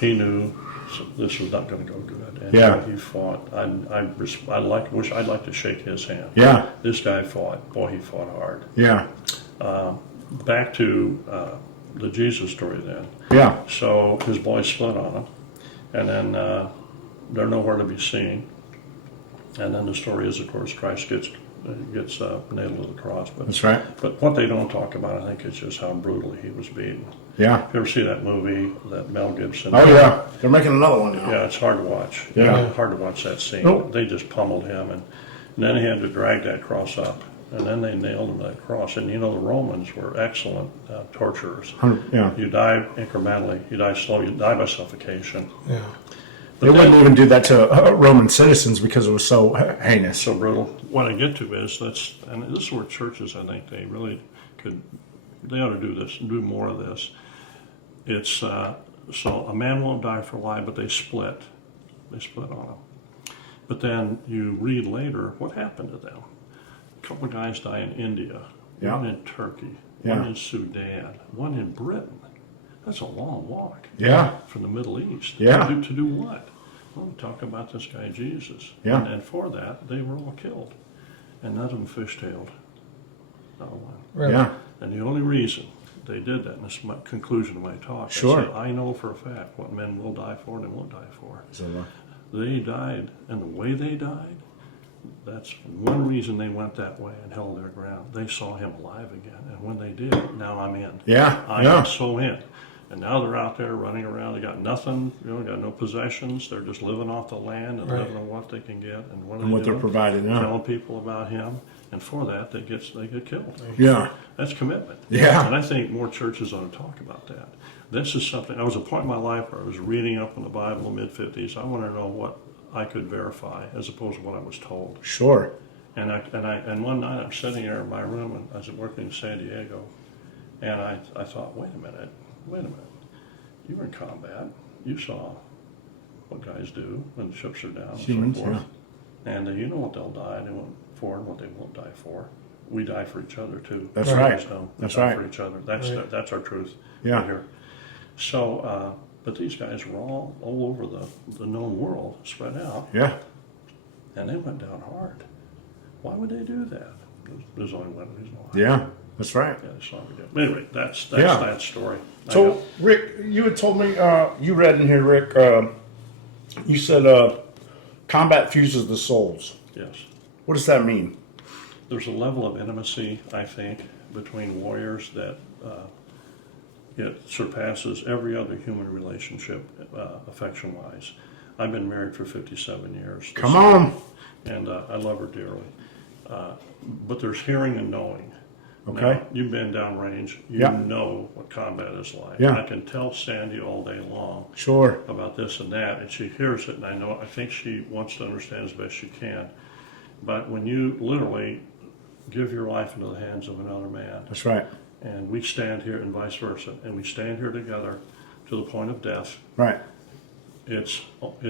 He knew this was not going to go good. And yeah. He fought. Wish I'd like to shake his hand. Yeah. This guy fought. Boy, he fought hard. Yeah. Back to the Jesus story then. Yeah. So his boys split on him, and then they're nowhere to be seen. And then the story is, of course, Christ gets nailed to the cross. But, that's right. But what they don't talk about, I think, is just how brutally he was beaten. Yeah. You ever see that movie, that Mel Gibson? Oh, yeah. They're making another one now. Yeah, it's hard to watch. Yeah. Hard to watch that scene. Nope. They just pummeled him, and then he had to drag that cross up, and then they nailed him to that cross. And, the Romans were excellent torturers. Yeah. You die incrementally. You die slow. You die by suffocation. Yeah. They wouldn't even do that to Roman citizens because it was so heinous. So brutal. What I get to is and this is where churches, I think, they really they ought to do this, do more of this. It's so a man won't die for a lie, but they split. They split on him. But then you read later what happened to them. A couple of guys die in India, one in Turkey, one in Sudan, one in Britain. That's a long walk. Yeah. From the Middle East. Yeah. To do what? Well, talk about this guy Jesus. Yeah. And for that, they were all killed. And none of them fishtailed. Not one. Really? Yeah. And the only reason they did that, and this is my conclusion of my talk, sure. I said, I know for a fact what men will die for and they won't die for. So, they died, and the way they died, that's one reason they went that way and held their ground. They saw him alive again. And when they did, now I'm in. Yeah. I am so in. And now they're out there running around. They got nothing, got no possessions. They're just living off the land and living on what they can get. And what they're providing. Yeah. Telling people about him. And for that, they get killed. Yeah. That's commitment. Yeah. And I think more churches ought to talk about that. This is something, I was at a point in my life where I was reading up on the Bible in the mid-50s. I want to know what I could verify as opposed to what I was told. Sure. And one night I'm sitting there in my room, and I was working in San Diego, and I thought, wait a minute. You were in combat. You saw what guys do when the ships are down and so forth. Yeah. And you know what they'll die for and what they won't die for. We die for each other too. That's right. That's right. For each other. That's our truth. Yeah. Right here. So, but these guys were all over the known world, spread out. Yeah. And they went down hard. Why would they do that? There's only one reason why. Yeah. That's right. Yeah, that's all we get. Anyway, that's that story. So, Rick, you had told me, you read in here, Rick, you said combat fuses the souls. Yes. What does that mean? There's a level of intimacy, I think, between warriors that it surpasses every other human relationship, affection-wise. I've been married for 57 years. Come on. And I love her dearly. But there's hearing and knowing. Okay. Now, you've been downrange. You know what combat is like. Yeah. I can tell Sandy all day long. Sure. About this and that, and she hears it, and I think she wants to understand as best she can. But when you literally give your life into the hands of another man. That's right. And we stand here and vice versa. And we stand here together to the point of death. Right. It's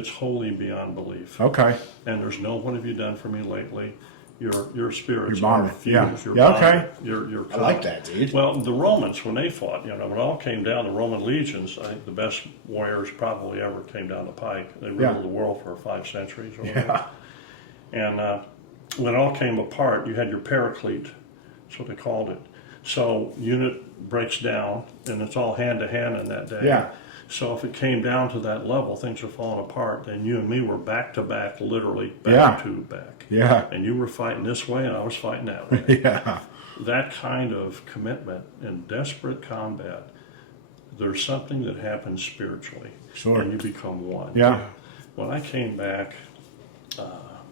wholly beyond belief. Okay. And there's no what have you done for me lately. Your spirits You're are bonded. fused. Yeah. You're Yeah, bonded. okay. You're I like that, dude. Well, the Romans, when they fought, when it all came down, the Roman legions, I think the best warriors probably ever came down the pike. They ruled the world for 5 centuries or whatever. And when it all came apart, you had your paraclete. That's what they called it. So unit breaks down, and it's all hand to hand in that day. Yeah. So if it came down to that level, things were falling apart, then you and me were back to back, literally back to back. Yeah. And you were fighting this way, and I was fighting that way. Yeah. That kind of commitment in desperate combat, there's something that happens spiritually. Sure. And you become one. Yeah. When I came back,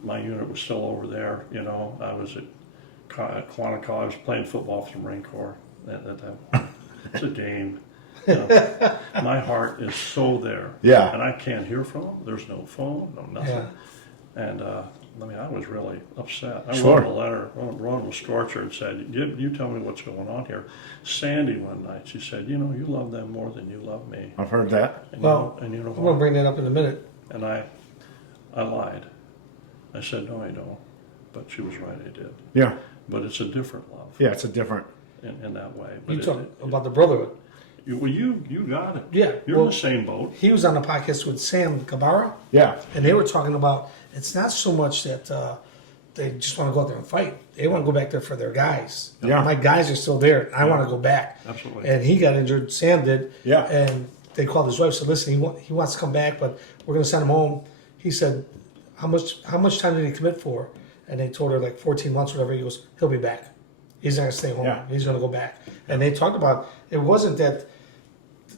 my unit was still over there. I was at Quantico. I was playing football for the Marine Corps at that time. It's a game. My heart is so there. Yeah. And I can't hear from them. There's no phone, no nothing. Yeah. And I was really upset. I Sure. wrote a letter. Ron was tortured and said, you tell me what's going on here. Sandy one night, she said, you love them more than you love me. I've heard that. And Well, I'm going to bring that up in a minute. And I lied. I said, no, I don't. But she was right, I did. Yeah. But it's a different love Yeah, it's a different. in that way. But You talk about the brotherhood. you got it. Yeah, You're well- in the same boat. He was on the podcast with Sam Caballero, Yeah. and they were talking about it's not so much that they just want to go out there and fight. They want to go back there for their guys. Yeah. My guys are still there. I want to go back. Absolutely. And he got injured. Sam did. Yeah. And they called his wife. Said, "Listen, he wants to come back, but we're going to send him home." He said, "How much time did he commit for?" And they told her like 14 months, or whatever. He goes, "He'll be back. He's not going to stay home. Yeah. He's going to go back." And they talked about it wasn't that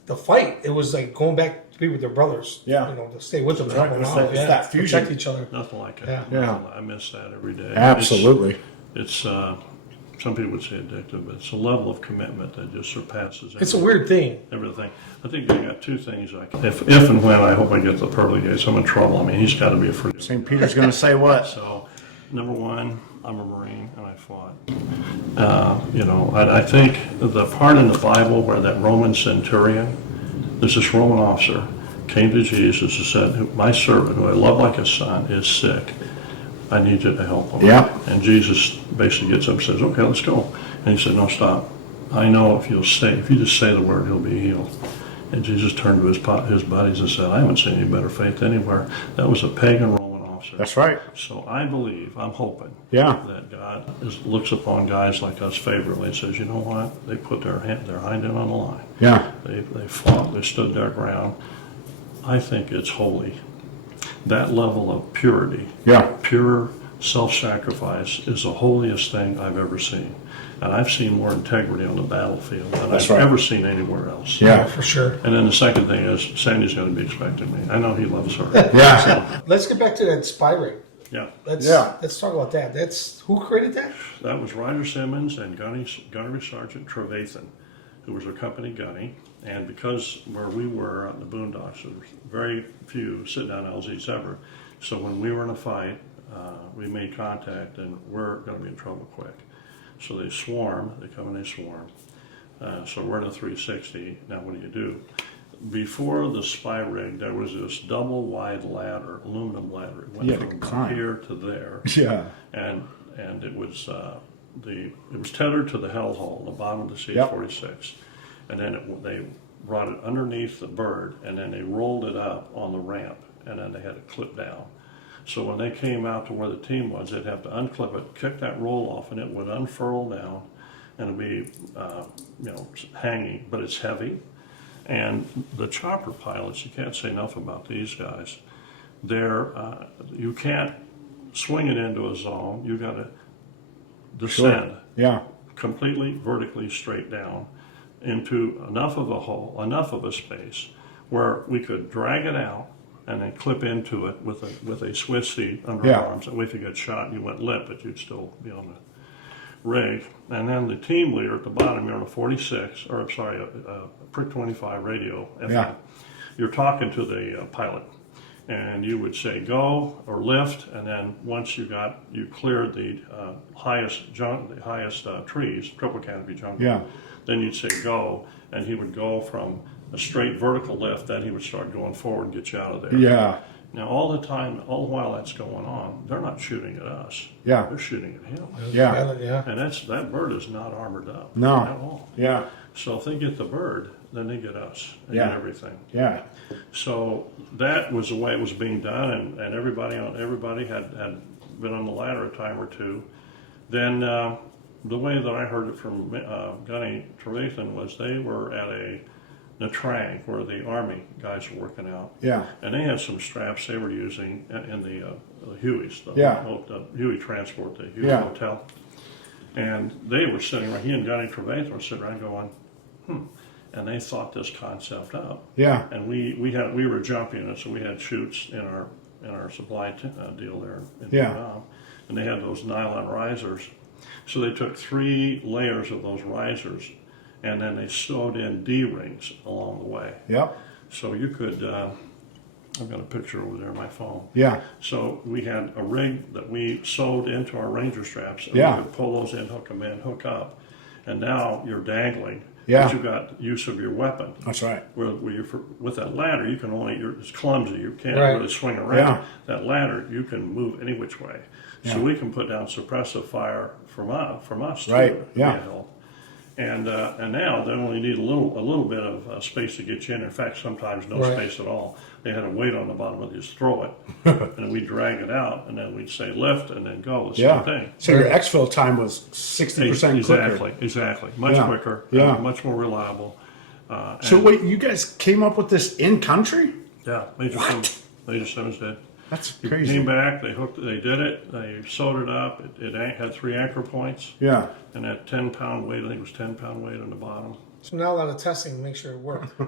the fight. It was like going back to be with their brothers. Yeah. To stay with them. Right. help them It's out, that- it's that fusion. Protect each other. Nothing like it. Yeah. Yeah. I miss that every day. Absolutely. It's some people would say addictive, but it's a level of commitment that just surpasses It's a weird thing. everything. I think I got 2 things I can. If and when I hope I get the pearly gates, I'm in trouble. I mean, he's got to be a forgiving. St. Peter's going to say what? So, number 1, I'm a Marine and I fought. I think the part in the Bible where that Roman centurion, there's this Roman officer, came to Jesus and said, "My servant, who I love like a son, is sick. I need you to help him." Yeah. And Jesus basically gets up and says, "Okay, let's go." And he said, "No, stop. I know if you just say the word, he'll be healed." And Jesus turned to his buddies and said, "I haven't seen any better faith anywhere." That was a pagan Roman officer. That's right. So I believe, I'm hoping, Yeah. that God looks upon guys like us favorably and says, "You know what? They put their hind end on the line. Yeah. They fought. They stood their ground." I think it's holy. That level of purity, Yeah. pure self-sacrifice, is the holiest thing I've ever seen. And I've seen more integrity on the battlefield than That's I've right. ever seen anywhere else. Yeah. For sure. And then the second thing is, Sandy's going to be expecting me. I know he loves her. Yeah. Let's get back to that SPIE ring. Yeah. Let's talk about that. Who created that? That was Ryder Simmons and Gunnery Sergeant Trevathan, who was our company gunny. And because where we were out in the boondocks, there were very few sit-down LZs ever. So when we were in a fight, we made contact, and we're going to be in trouble quick. So they swarm. They come and they swarm. So we're in a 360. Now what do? Before the SPIE rig, there was this double wide ladder, aluminum ladder. It went from climb. here to there. Yeah. And it was it was tethered to the hell hole, the bottom of the C-46, and then they brought it underneath the bird, and then they rolled it up on the ramp, and then they had it clip down. So when they came out to where the team was, they'd have to unclip it, kick that roll off, and it would unfurl down, and it'd be hanging, but it's heavy. And the chopper pilots, you can't say enough about these guys. You can't swing it into a zone. You got to descend Yeah. completely vertically straight down into enough of a hole, enough of a space where we could drag it out and then clip into it with a Swiss seat under our arms. That way, if you got shot and you went limp, but you'd still be on the rig. And then the team leader at the bottom, you're on a 46, or I'm sorry, a Prick 25 radio. FM. Yeah. You're talking to the pilot, and you would say go or lift, and then once you cleared the highest trees, triple canopy jungle, then you'd say go, and he would go from a straight vertical lift, then he would start going forward and get you out of there. Yeah. Now all the while that's going on, they're not shooting at us. Yeah. They're shooting at him. Yeah. And that bird is not armored up. No. At all. Yeah. So if they get the bird, then they get us and Yeah. get everything. Yeah. So that was the way it was being done, and everybody had been on the ladder a time or two. Then the way that I heard it from Gunny Trevathan was they were at a Natrang where the Army guys were working out. Yeah. And they had some straps they were using in the Hueys, the Huey transport, the Huey hotel. And they were sitting right, he and Gunny Trevathan were sitting around going, and they thought this concept up. Yeah. And we were jumping it, so we had chutes in our supply deal there in Vietnam, and they had those nylon risers. So they took 3 layers of those risers, and then they sewed in D-rings along the way. Yep. So you could, I've got a picture over there on my phone. Yeah. So we had a rig that we sewed into our Ranger straps, and we could pull those in, hook them in, hook up, and now you're dangling. Yeah. But you've got use of your weapon. That's right. Where with that ladder, you can it's clumsy. You can't really swing around. Yeah. That ladder, you can move any which way. So we can put down suppressive fire from us too. Right. Yeah. And now they only need a little bit of space to get you in. In fact, sometimes no space at all. They had a weight on the bottom of it, just throw it, and we'd drag it out, and then we'd say lift, and then go. The same thing. So your exfil time was 60% quicker. Exactly. Much quicker. Much more reliable. So wait, you guys came up with this in country? Yeah, Major Simmons did. That's He crazy. came back, they did it, they sewed it up, it had 3 anchor points, Yeah. and that 10-pound weight, I think it was 10-pound weight on the bottom. So now a lot of testing to make sure it worked. I'll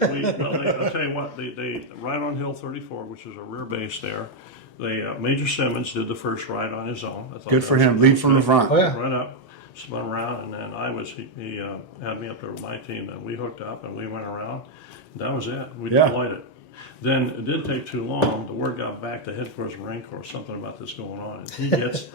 tell you what, they right on Hill 34, which is a rear base there, Major Simmons did the first ride on his own. I thought Good for him. Lead from the front. Oh, yeah. Right up, spun around, and then he had me up there with my team, and we hooked up, and we went around. That was it. We deployed it. Then it didn't take too long. The word got back to headquarters of Marine Corps, something about this going on. And he gets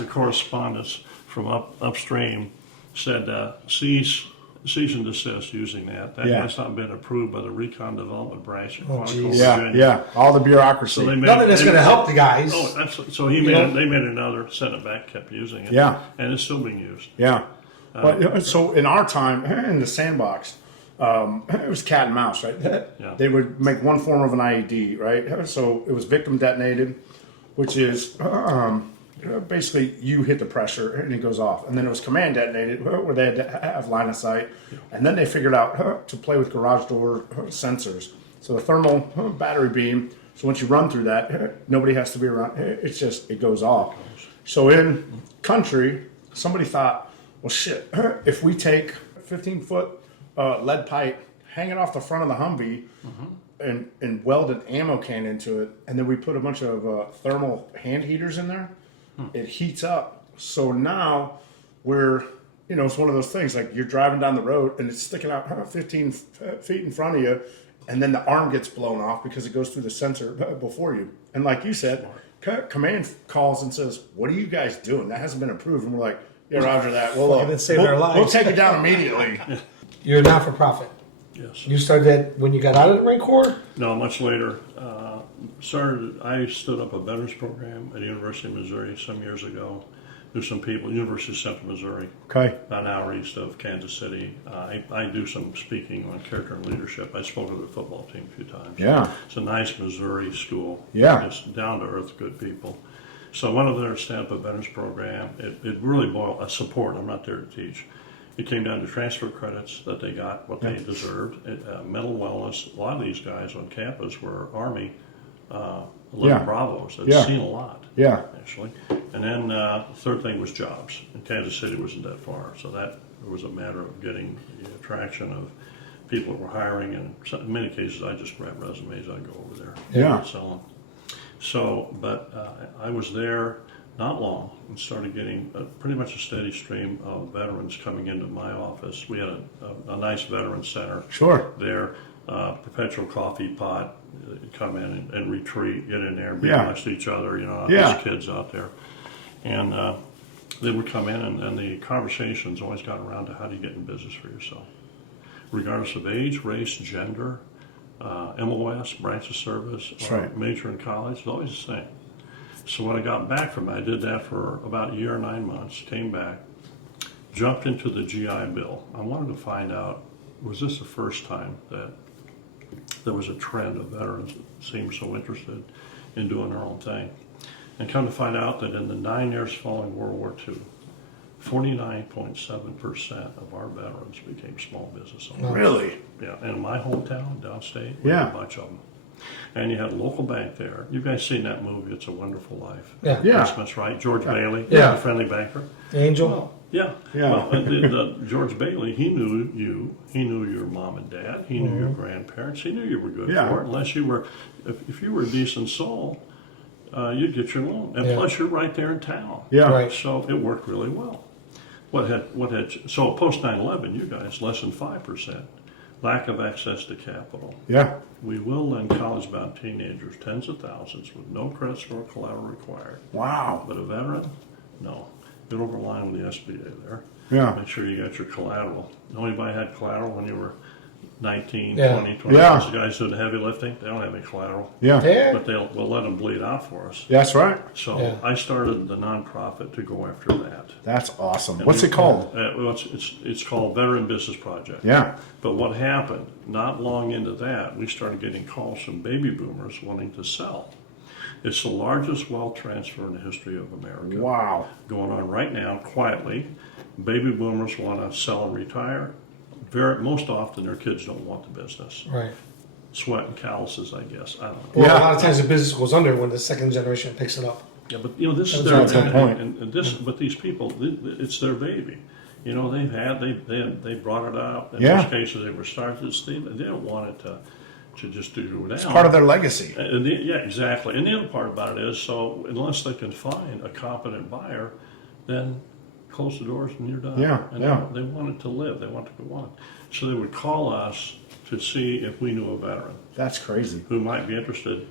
a correspondence from upstream, said cease and desist using that. That has not been approved by the Recon Development Branch in Quantico, Virginia. All the bureaucracy. So Nothing that's going to help the guys. Oh, absolutely. So they made another, sent it back, kept using it. Yeah. And it's still being used. Yeah. But, so in our time, in the sandbox, it was cat and mouse, right? Yeah. They would make one form of an IED, right? So it was victim detonated, which is basically you hit the pressure and it goes off. And then it was command detonated, where they had to have line of sight. And then they figured out to play with garage door sensors. So the thermal battery beam, so once you run through that, nobody has to be around. It's just, it goes off. So in country, somebody thought, well, shit, if we take 15-foot lead pipe, hang it off the front of the Humvee, and weld an ammo can into it, and then we put a bunch of thermal hand heaters in there, it heats up. So now it's one of those things, like you're driving down the road and it's sticking out 15 feet in front of you, and then the arm gets blown off because it goes through the sensor before you. And like you said, command calls and says, what are you guys doing? That hasn't been approved. And we're like, yeah, roger that. We'll take it down immediately. You're a not-for-profit. Yes. You started that when you got out of the Marine Corps? No, much later. I stood up a veterans program at the University of Missouri some years ago. There's some people, University of Central Missouri, about an hour east of Kansas City. I do some speaking on character and leadership. I spoke to the football team a few times. Yeah. It's a nice Missouri school. Yeah. Just down-to-earth, good people. So I went over there to stand up a veterans program. It really boiled support. I'm not there to teach. It came down to transfer credits that they got, what they deserved, mental wellness. A lot of these guys on campus were Army 11 Bravos. I'd seen a lot, actually. And then the third thing was jobs. And Kansas City wasn't that far, so that was a matter of getting the attraction of people that were hiring. And in many cases, I just grabbed resumes. I'd go over there and sell them. So, but I was there not long and started getting pretty much a steady stream of veterans coming into my office. We had a nice veteran center there. perpetual coffee pot, come in and retreat, get in there, be Yeah. amongst each other, you know, Yeah. these kids out there. And they would come in, and the conversations always got around to how do you get in business for yourself, regardless of age, race, gender, MOS, branch of service, That's or right. major in college. It's always the same. So when I got back from it, I did that for about a year and 9 months, came back, jumped into the GI Bill. I wanted to find out, was this the first time that there was a trend of veterans that seemed so interested in doing their own thing? And come to find out that in the 9 years following World War II, 49.7% of our veterans became small business owners. Really? Yeah, and in my hometown, downstate, we Yeah. had a bunch of them. And you had a local bank there. You guys seen that movie, It's a Wonderful Life? Yeah. Yeah. Christmas, right? George Bailey, Yeah. the friendly banker. Angel. Well, yeah. Yeah. Well, George Bailey, he knew you. He knew your mom and dad. He knew your grandparents. He knew you were good Yeah. for it. Unless you were, if you were a decent soul, you'd get your loan. And Yeah. plus, you're right there in town. Yeah. Right. So it worked really well. So post 9/11, you guys, less than 5%. Lack of access to capital. Yeah. We will lend college-bound teenagers tens of thousands with no credit score or collateral required. Wow. But a veteran, no. Get over the line with the SPIE there. Yeah. Make sure you got your collateral. Know anybody had collateral when you were 19, Yeah. 20, 20? Yeah. Those guys doing the heavy lifting, they don't have any collateral. Yeah. Yeah. But we'll let them bleed out for us. That's right. So Yeah. I started the nonprofit to go after that. That's awesome. What's it called? Well, it's called Veteran Business Project. Yeah. But what happened, not long into that, we started getting calls from baby boomers wanting to sell. It's the largest wealth transfer in the history of America. Wow. Going on right now, quietly. Baby boomers want to sell and retire. Most often, their kids don't want the business. Right. Sweat and calluses, I guess. I don't know. Well, Yeah. a lot of times the business goes under when the second generation picks it up. Yeah, but this is That's their a good point. and this. But these people, it's their baby. You know, they brought it up. In Yeah. most cases, they were started. They don't want it to just do down. It's part of their legacy. Yeah, exactly. And the other part about it is, so unless they can find a competent buyer, then close the doors and you're done. Yeah, And yeah. they want it to live. They want it to go on. So they would call us to see if we knew a veteran That's crazy. who might be interested.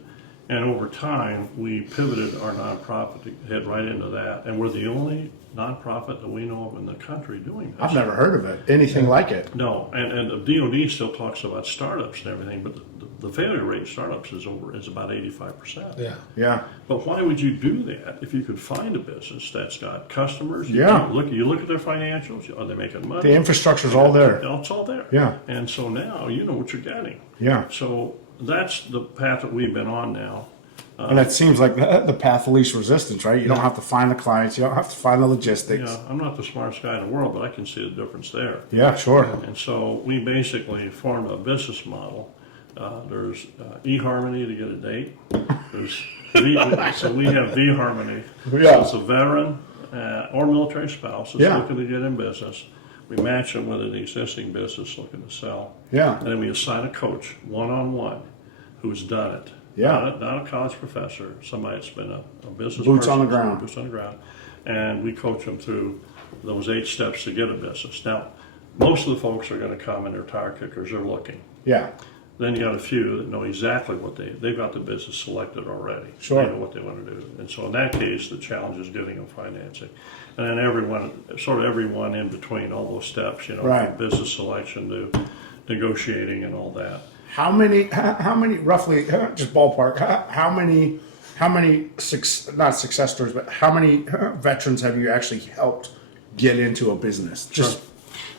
And over time, we pivoted our nonprofit to head right into that. And we're the only nonprofit that we know of in the country doing this. I've never heard of it. Anything like it. No, and the DOD still talks about startups and everything, but the failure rate in startups is about 85%. Yeah. Yeah. But why would you do that if you could find a business that's got customers? Yeah. You look at their financials. Are they making money? The infrastructure's all there. It's all there. Yeah. And so now you know what you're getting. Yeah. So that's the path that we've been on now. And it seems like the path of least resistance, right? You don't have to find the clients. You don't have to find the logistics. Yeah, I'm not the smartest guy in the world, but I can see the difference there. Yeah, sure. And so we basically formed a business model. There's eHarmony to get a date. So we have vHarmony. Yeah. So it's a veteran or military spouse that's Yeah. looking to get in business. We match them with an existing business looking to sell. Yeah. And then we assign a coach, one-on-one, who's done it. Yeah. Not a college professor, somebody that's been a business Boots person, on the ground. Boots on the ground. And we coach them through those 8 steps to get a business. Now, most of the folks are going to come and they're tire kickers, they're looking. Yeah. Then you got a few that know exactly what they've got the business selected already. Sure. They know what they want to do. And so in that case, the challenge is getting them financing. And then everyone in between all those steps, Right. from business selection to negotiating and all that. How many roughly, just ballpark, how many not success stories, but how many veterans have you actually helped get into a business? Just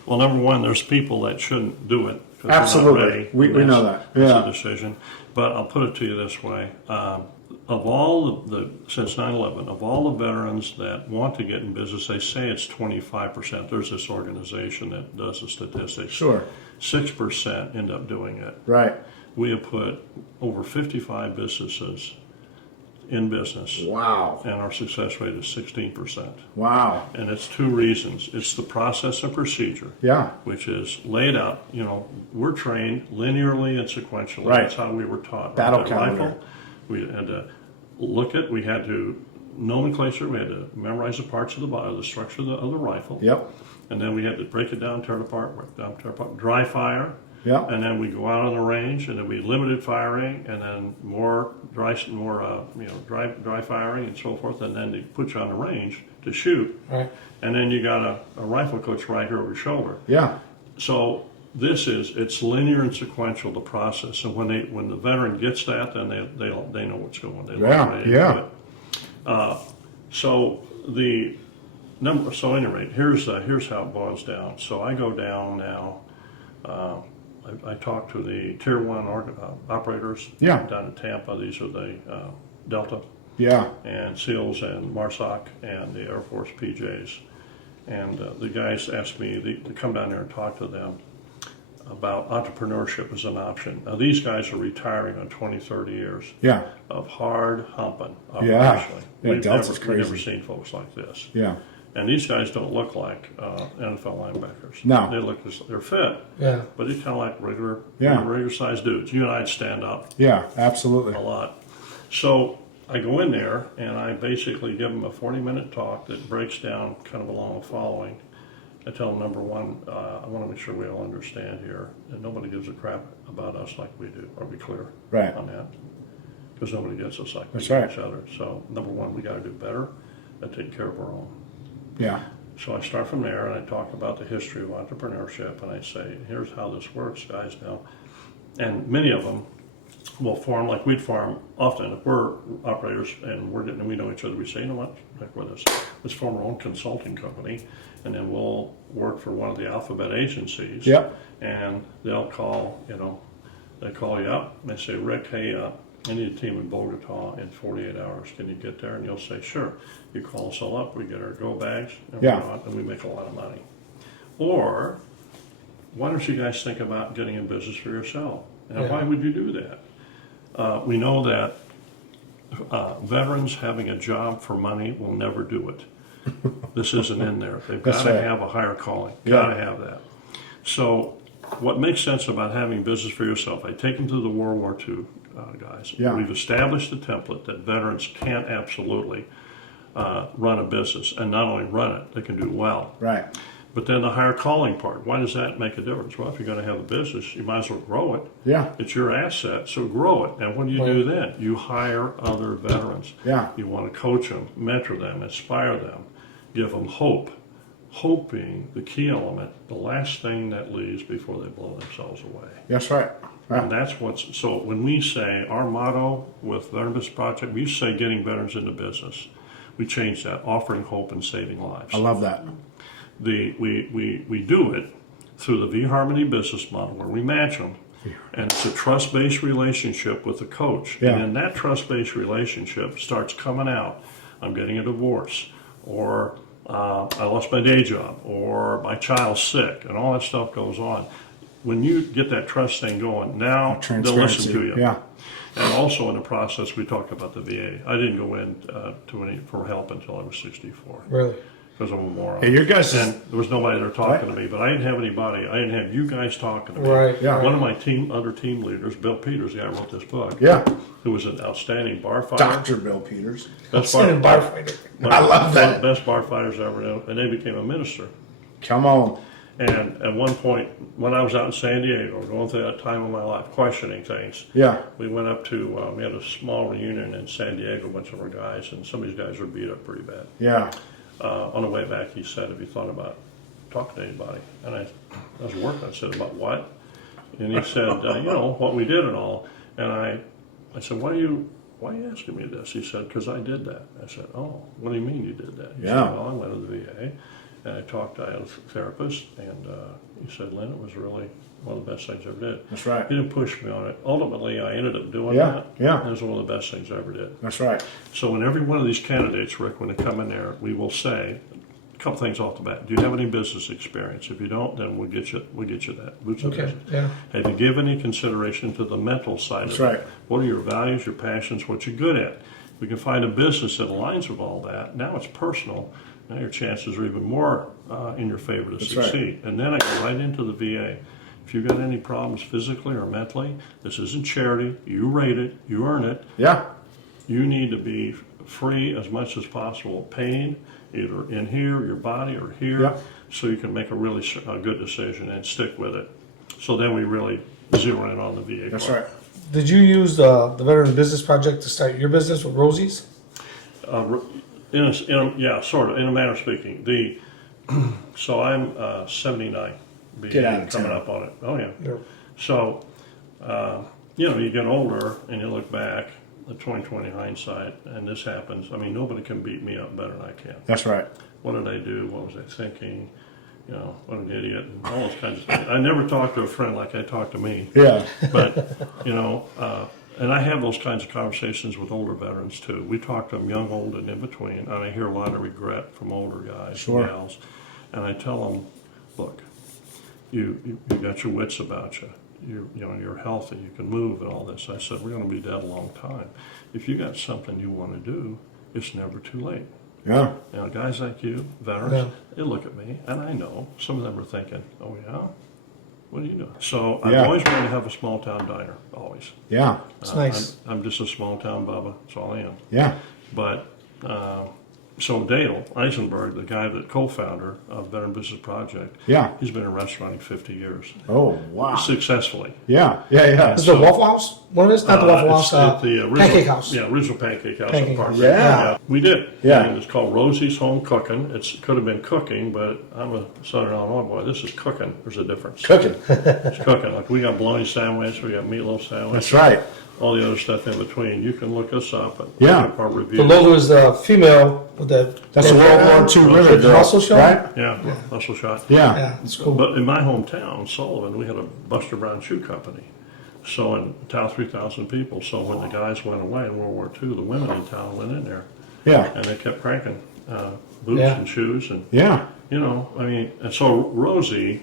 Well, number one, there's people that shouldn't do it. 'Cause they're not Absolutely. ready. We And know that. That's Yeah. a decision. But I'll put it to you this way. Of all since 9/11, of all the veterans that want to get in business, they say it's 25%. There's this organization that does the statistics. Sure. 6% end up doing it. Right. We have put over 55 businesses in business. Wow. And our success rate is 16%. Wow. And it's 2 reasons. It's the process and procedure. Yeah. Which is laid out, we're trained linearly and sequentially. Right. That's how we were taught. Battle With the calendar. rifle, we had to we had to nomenclature, we had to memorize the parts of the body, the structure of the rifle. Yep. And then we had to break it down, tear it apart, dry fire, Yeah. And then we go out on the range, and then we limited firing, and then more dry firing and so forth, and then they put you on the range to shoot. Right. And then you got a rifle coach right here over your shoulder. Yeah. So it's linear and sequential, the process. And when the veteran gets that, then they know what's going. They learn Yeah. So the number. So at any rate, here's how it boils down. So I go down now. I talk to the Tier 1 operators down in Tampa. These are the Delta and SEALs and MARSOC and the Air Force PJs. And the guys asked me to come down there and talk to them about entrepreneurship as an option. Now, these guys are retiring on 20, 30 years of hard humping operationally. We've never seen folks like this. Yeah. And these guys don't look like NFL linebackers. No. They look they're fit. Yeah. But they're kind of like regular sized dudes. You and I'd stand up. Yeah, absolutely. A lot. So I go in there and I basically give them a 40-minute talk that breaks down kind of along the following. I tell them, number one, I want to make sure we all understand here that nobody gives a crap about us like we do. Are we clear on that? Because nobody gets us like we do each other. So number one, we got to do better at taking care of our own. Yeah. So I start from there and I talk about the history of entrepreneurship and I say, here's how this works, guys. Now, and many of them will form like we'd form often if we're operators and we know each other. We say, you know what, heck with us, let's form our own consulting company, and then we'll work for one of the alphabet agencies. Yep. And they'll call, they call you up and they say, Rick, hey, I need a team in Bogota in 48 hours. Can you get there? And you'll say, sure. You call us all up, we get our go bags, and we make a lot of money. Or, why don't you guys think about getting in business for yourself? And why would you do that? We know that veterans having a job for money will never do it. This isn't in there. They've got to have a higher calling. Got to have that. So, what makes sense about having business for yourself? I take them to the World War II guys. Yeah. We've established a template that veterans can absolutely run a business, and not only run it, they can do well. Right. But then the higher calling part, why does that make a difference? Well, if you're going to have a business, you might as well grow it. Yeah. It's your asset, so grow it. And what do you do then? You hire other veterans. Yeah. You want to coach them, mentor them, inspire them, give them hope. Hope being the key element, the last thing that leaves before they blow themselves away. That's right. And that's so when we say our motto with Veteran Business Project, we used to say getting veterans into business. We changed that, offering hope and saving lives. I love that. We do it through the V-Harmony business model where we match them. And it's a trust-based relationship with the coach. Yeah. And then that trust-based relationship starts coming out. I'm getting a divorce, or I lost my day job, or my child's sick, and all that stuff goes on. When you get that trust thing going, now they'll listen to you. Yeah. And also in the process, we talk about the VA. I didn't go in for help until I was 64. Really? Because I'm a moron. Hey, your guys and there was nobody there talking to me, but I didn't have anybody. I didn't have you guys talking to me. Right. Yeah. One of my other team leaders, Bill Peters, the guy who wrote this book. Yeah. Who was an outstanding bar fighter. Dr. Bill Peters. Outstanding bar fighter. I love that. Best bar fighters I ever knew, and they became a minister. Come on. And at one point, when I was out in San Diego, going through that time of my life, questioning things, we went up to, we had a small reunion in San Diego, a bunch of our guys, and some of these guys were beat up pretty bad. Yeah. On the way back, he said, have you thought about talking to anybody? And I was working. I said, about what? And he said, what we did and all. And I said, why are you asking me this? He said, because I did that. I said, oh, what do you mean you did that? He said, well, I went to the VA. And I had a therapist, and he said, Lynn, it was really one of the best things I ever did. That's right. He didn't push me on it. Ultimately, I ended up doing that. Yeah. It was one of the best things I ever did. That's right. So in every one of these candidates, Rick, when they come in there, we will say a couple things off the bat. Do you have any business experience? If you don't, then we'll get you that boots on business. Yeah. Have you given any consideration to the mental side of right. it? What are your values, your passions, what you're good at? We can find a business that aligns with all that. Now it's personal. Now your chances are even more in your favor to succeed. Right. And then I go right into the VA. If you've got any problems physically or mentally, this isn't charity. You rate it. You earn it. Yeah. You need to be free as much as possible of pain, either in here, your body, or here, so you can make a really good decision and stick with it. So then we really zero in on the VA That's part. right. Did you use the Veteran Business Project to start your business with Rosie's? Yeah, sort of. In a manner of speaking, so I'm 79. Get out of coming town. up on it. Oh yeah. Yeah. So, you get older and you look back, the 20/20 hindsight, and this happens. I mean, nobody can beat me up better than I can. That's right. What did I do? What was I thinking? What an idiot, and all those kinds of things. I never talked to a friend like I talked to me. Yeah. But, and I have those kinds of conversations with older veterans too. We talk to them young, old, and in between, and I hear a lot of regret from older guys Sure. and gals. And I tell them, look, you got your wits about you. You're healthy, you can move and all this. I said, we're going to be dead a long time. If you got something you want to do, it's never too late. Yeah. Guys like you, veterans, Yeah. they look at me, and I know some of them are thinking, "Oh yeah, what are you doing?" So I've Yeah. always wanted to have a small town diner, always. Yeah. It's nice. I'm just a small town Bubba. That's all I am. Yeah. But so Dale Eisenberg, the guy that co-founder of Veteran Business Project, Yeah. he's been in restaurant 50 years, Oh, wow. successly. Yeah. Yeah. Yeah. Is it the Waffle House? What is it? Not the Waffle It's House. at the original, Pancake House. Yeah, original Pancake House. Pancake in Park House. Ridge. Yeah. We did. Yeah. And it's called Rosie's Home Cooking. It could have been cooking, but I'm a Southern Illinois boy. This is cooking. There's a difference. Cooking. It's cooking. Like we got bologna sandwich, we got meatloaf sandwich. That's right. All the other stuff in between. You can look us up. Yeah. Our The review. logo is the female with the. That's a World War II river the girl, muscle shot. right? Yeah, muscle shot. Yeah. Yeah, it's cool. But in my hometown, Sullivan, we had a Buster Brown Shoe Company. So in town, 3,000 people. So when the guys went away in World War II, the women in town went in there, Yeah. and they kept cranking boots Yeah. and shoes, and Yeah. and so Rosie,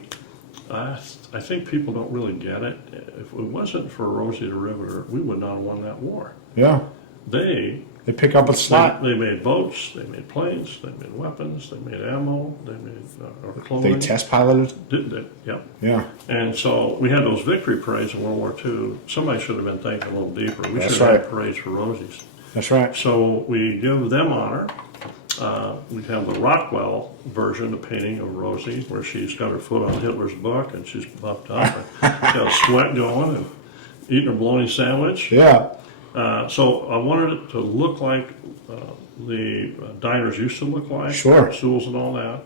I think people don't really get it. If it wasn't for Rosie the Riveter, we would not have won that war. Yeah. They They pick up a slot. They made boats, they made planes, they made weapons, they made ammo, they made clothing. They test piloted. Did they? Yep. Yeah. And so we had those victory parades in World War II. Somebody should have been thinking a little deeper. We That's should have right. had parades for Rosies. That's right. So we give them honor. We have the Rockwell version, the painting of Rosie, where she's got her foot on Hitler's book and she's buffed up and got sweat going and eating her bologna sandwich. Yeah. So I wanted it to look like the diners used to look like, Sure. stools and all that.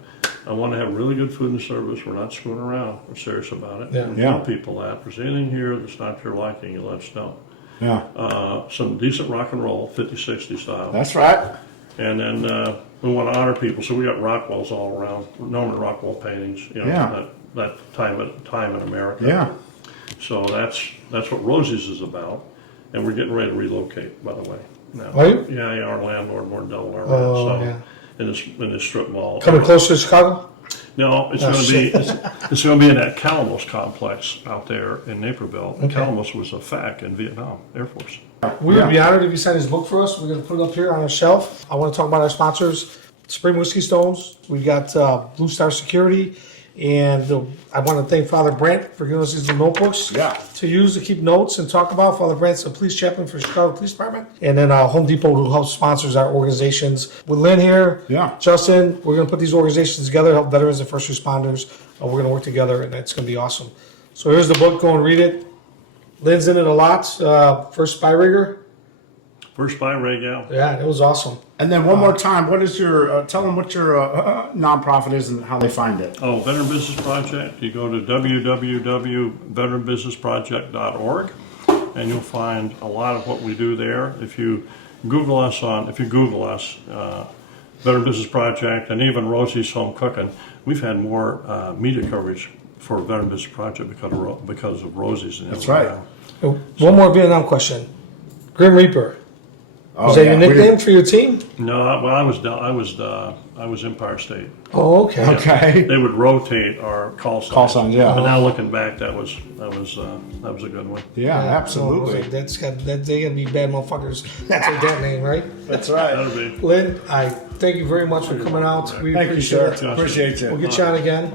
I want to have really good food and service. We're not screwing around. We're serious about it. Yeah. And Yeah. tell people that. If there's anything here that's not to your liking, you let us know. Yeah. Some decent rock and roll, 50, 60 style. That's right. And then we want to honor people. So we got Rockwells all around, Norman Rockwell paintings, Yeah. that time in America. Yeah. So that's what Rosie's is about. And we're getting ready to relocate, by the way. Now. Are you? Yeah, our landlord more than doubled our rent. Oh, So yeah. in this strip mall. Coming closer to Chicago? No, it's Oh, going to be shit. it's going to be in that Calamos complex out there in Naperville. Okay. Calamos was a FAC in Vietnam Air Force. We would Yeah. be honored if you sign his book for us. We're going to put it up here on a shelf. I want to talk about our sponsors, Spring Whiskey Stones. We got Blue Star Security. And I want to thank Father Brent for giving us these notebooks Yeah. to use to keep notes and talk about. Father Brent's a police chaplain for Chicago Police Department. And then Home Depot, who helps sponsors our organizations. With Lynn here, Yeah. Justin, we're going to put these organizations together, help veterans and first responders. We're going to work together, and it's going to be awesome. So here's the book. Go and read it. Lynn's in it a lot. First SPIE rigger. First by Ray Gal. Yeah, it was awesome. And then one more time, what is your? Tell them what your nonprofit is and how they find it. Oh, Veteran Business Project. You go to www.veteranbusinessproject.org, and you'll find a lot of what we do there. If you Google us, Veteran Business Project, and even Rosie's Home Cooking, we've had more media coverage for Veteran Business Project because of Rosie's. That's right. One more Vietnam question. Grim Reaper. Oh, Was that your yeah. We nickname for your team? No, well, I was Empire State. Oh, okay. didn't- Okay. They would rotate our call signs. Call signs, yeah. But now looking back, that was a good one. Yeah, absolutely. They gotta be bad motherfuckers. That's like that name, right? That's right. That'll be. Lynn, I thank you very much for coming out. We Thank you, appreciate sir. it. Appreciate you. We'll get you on again.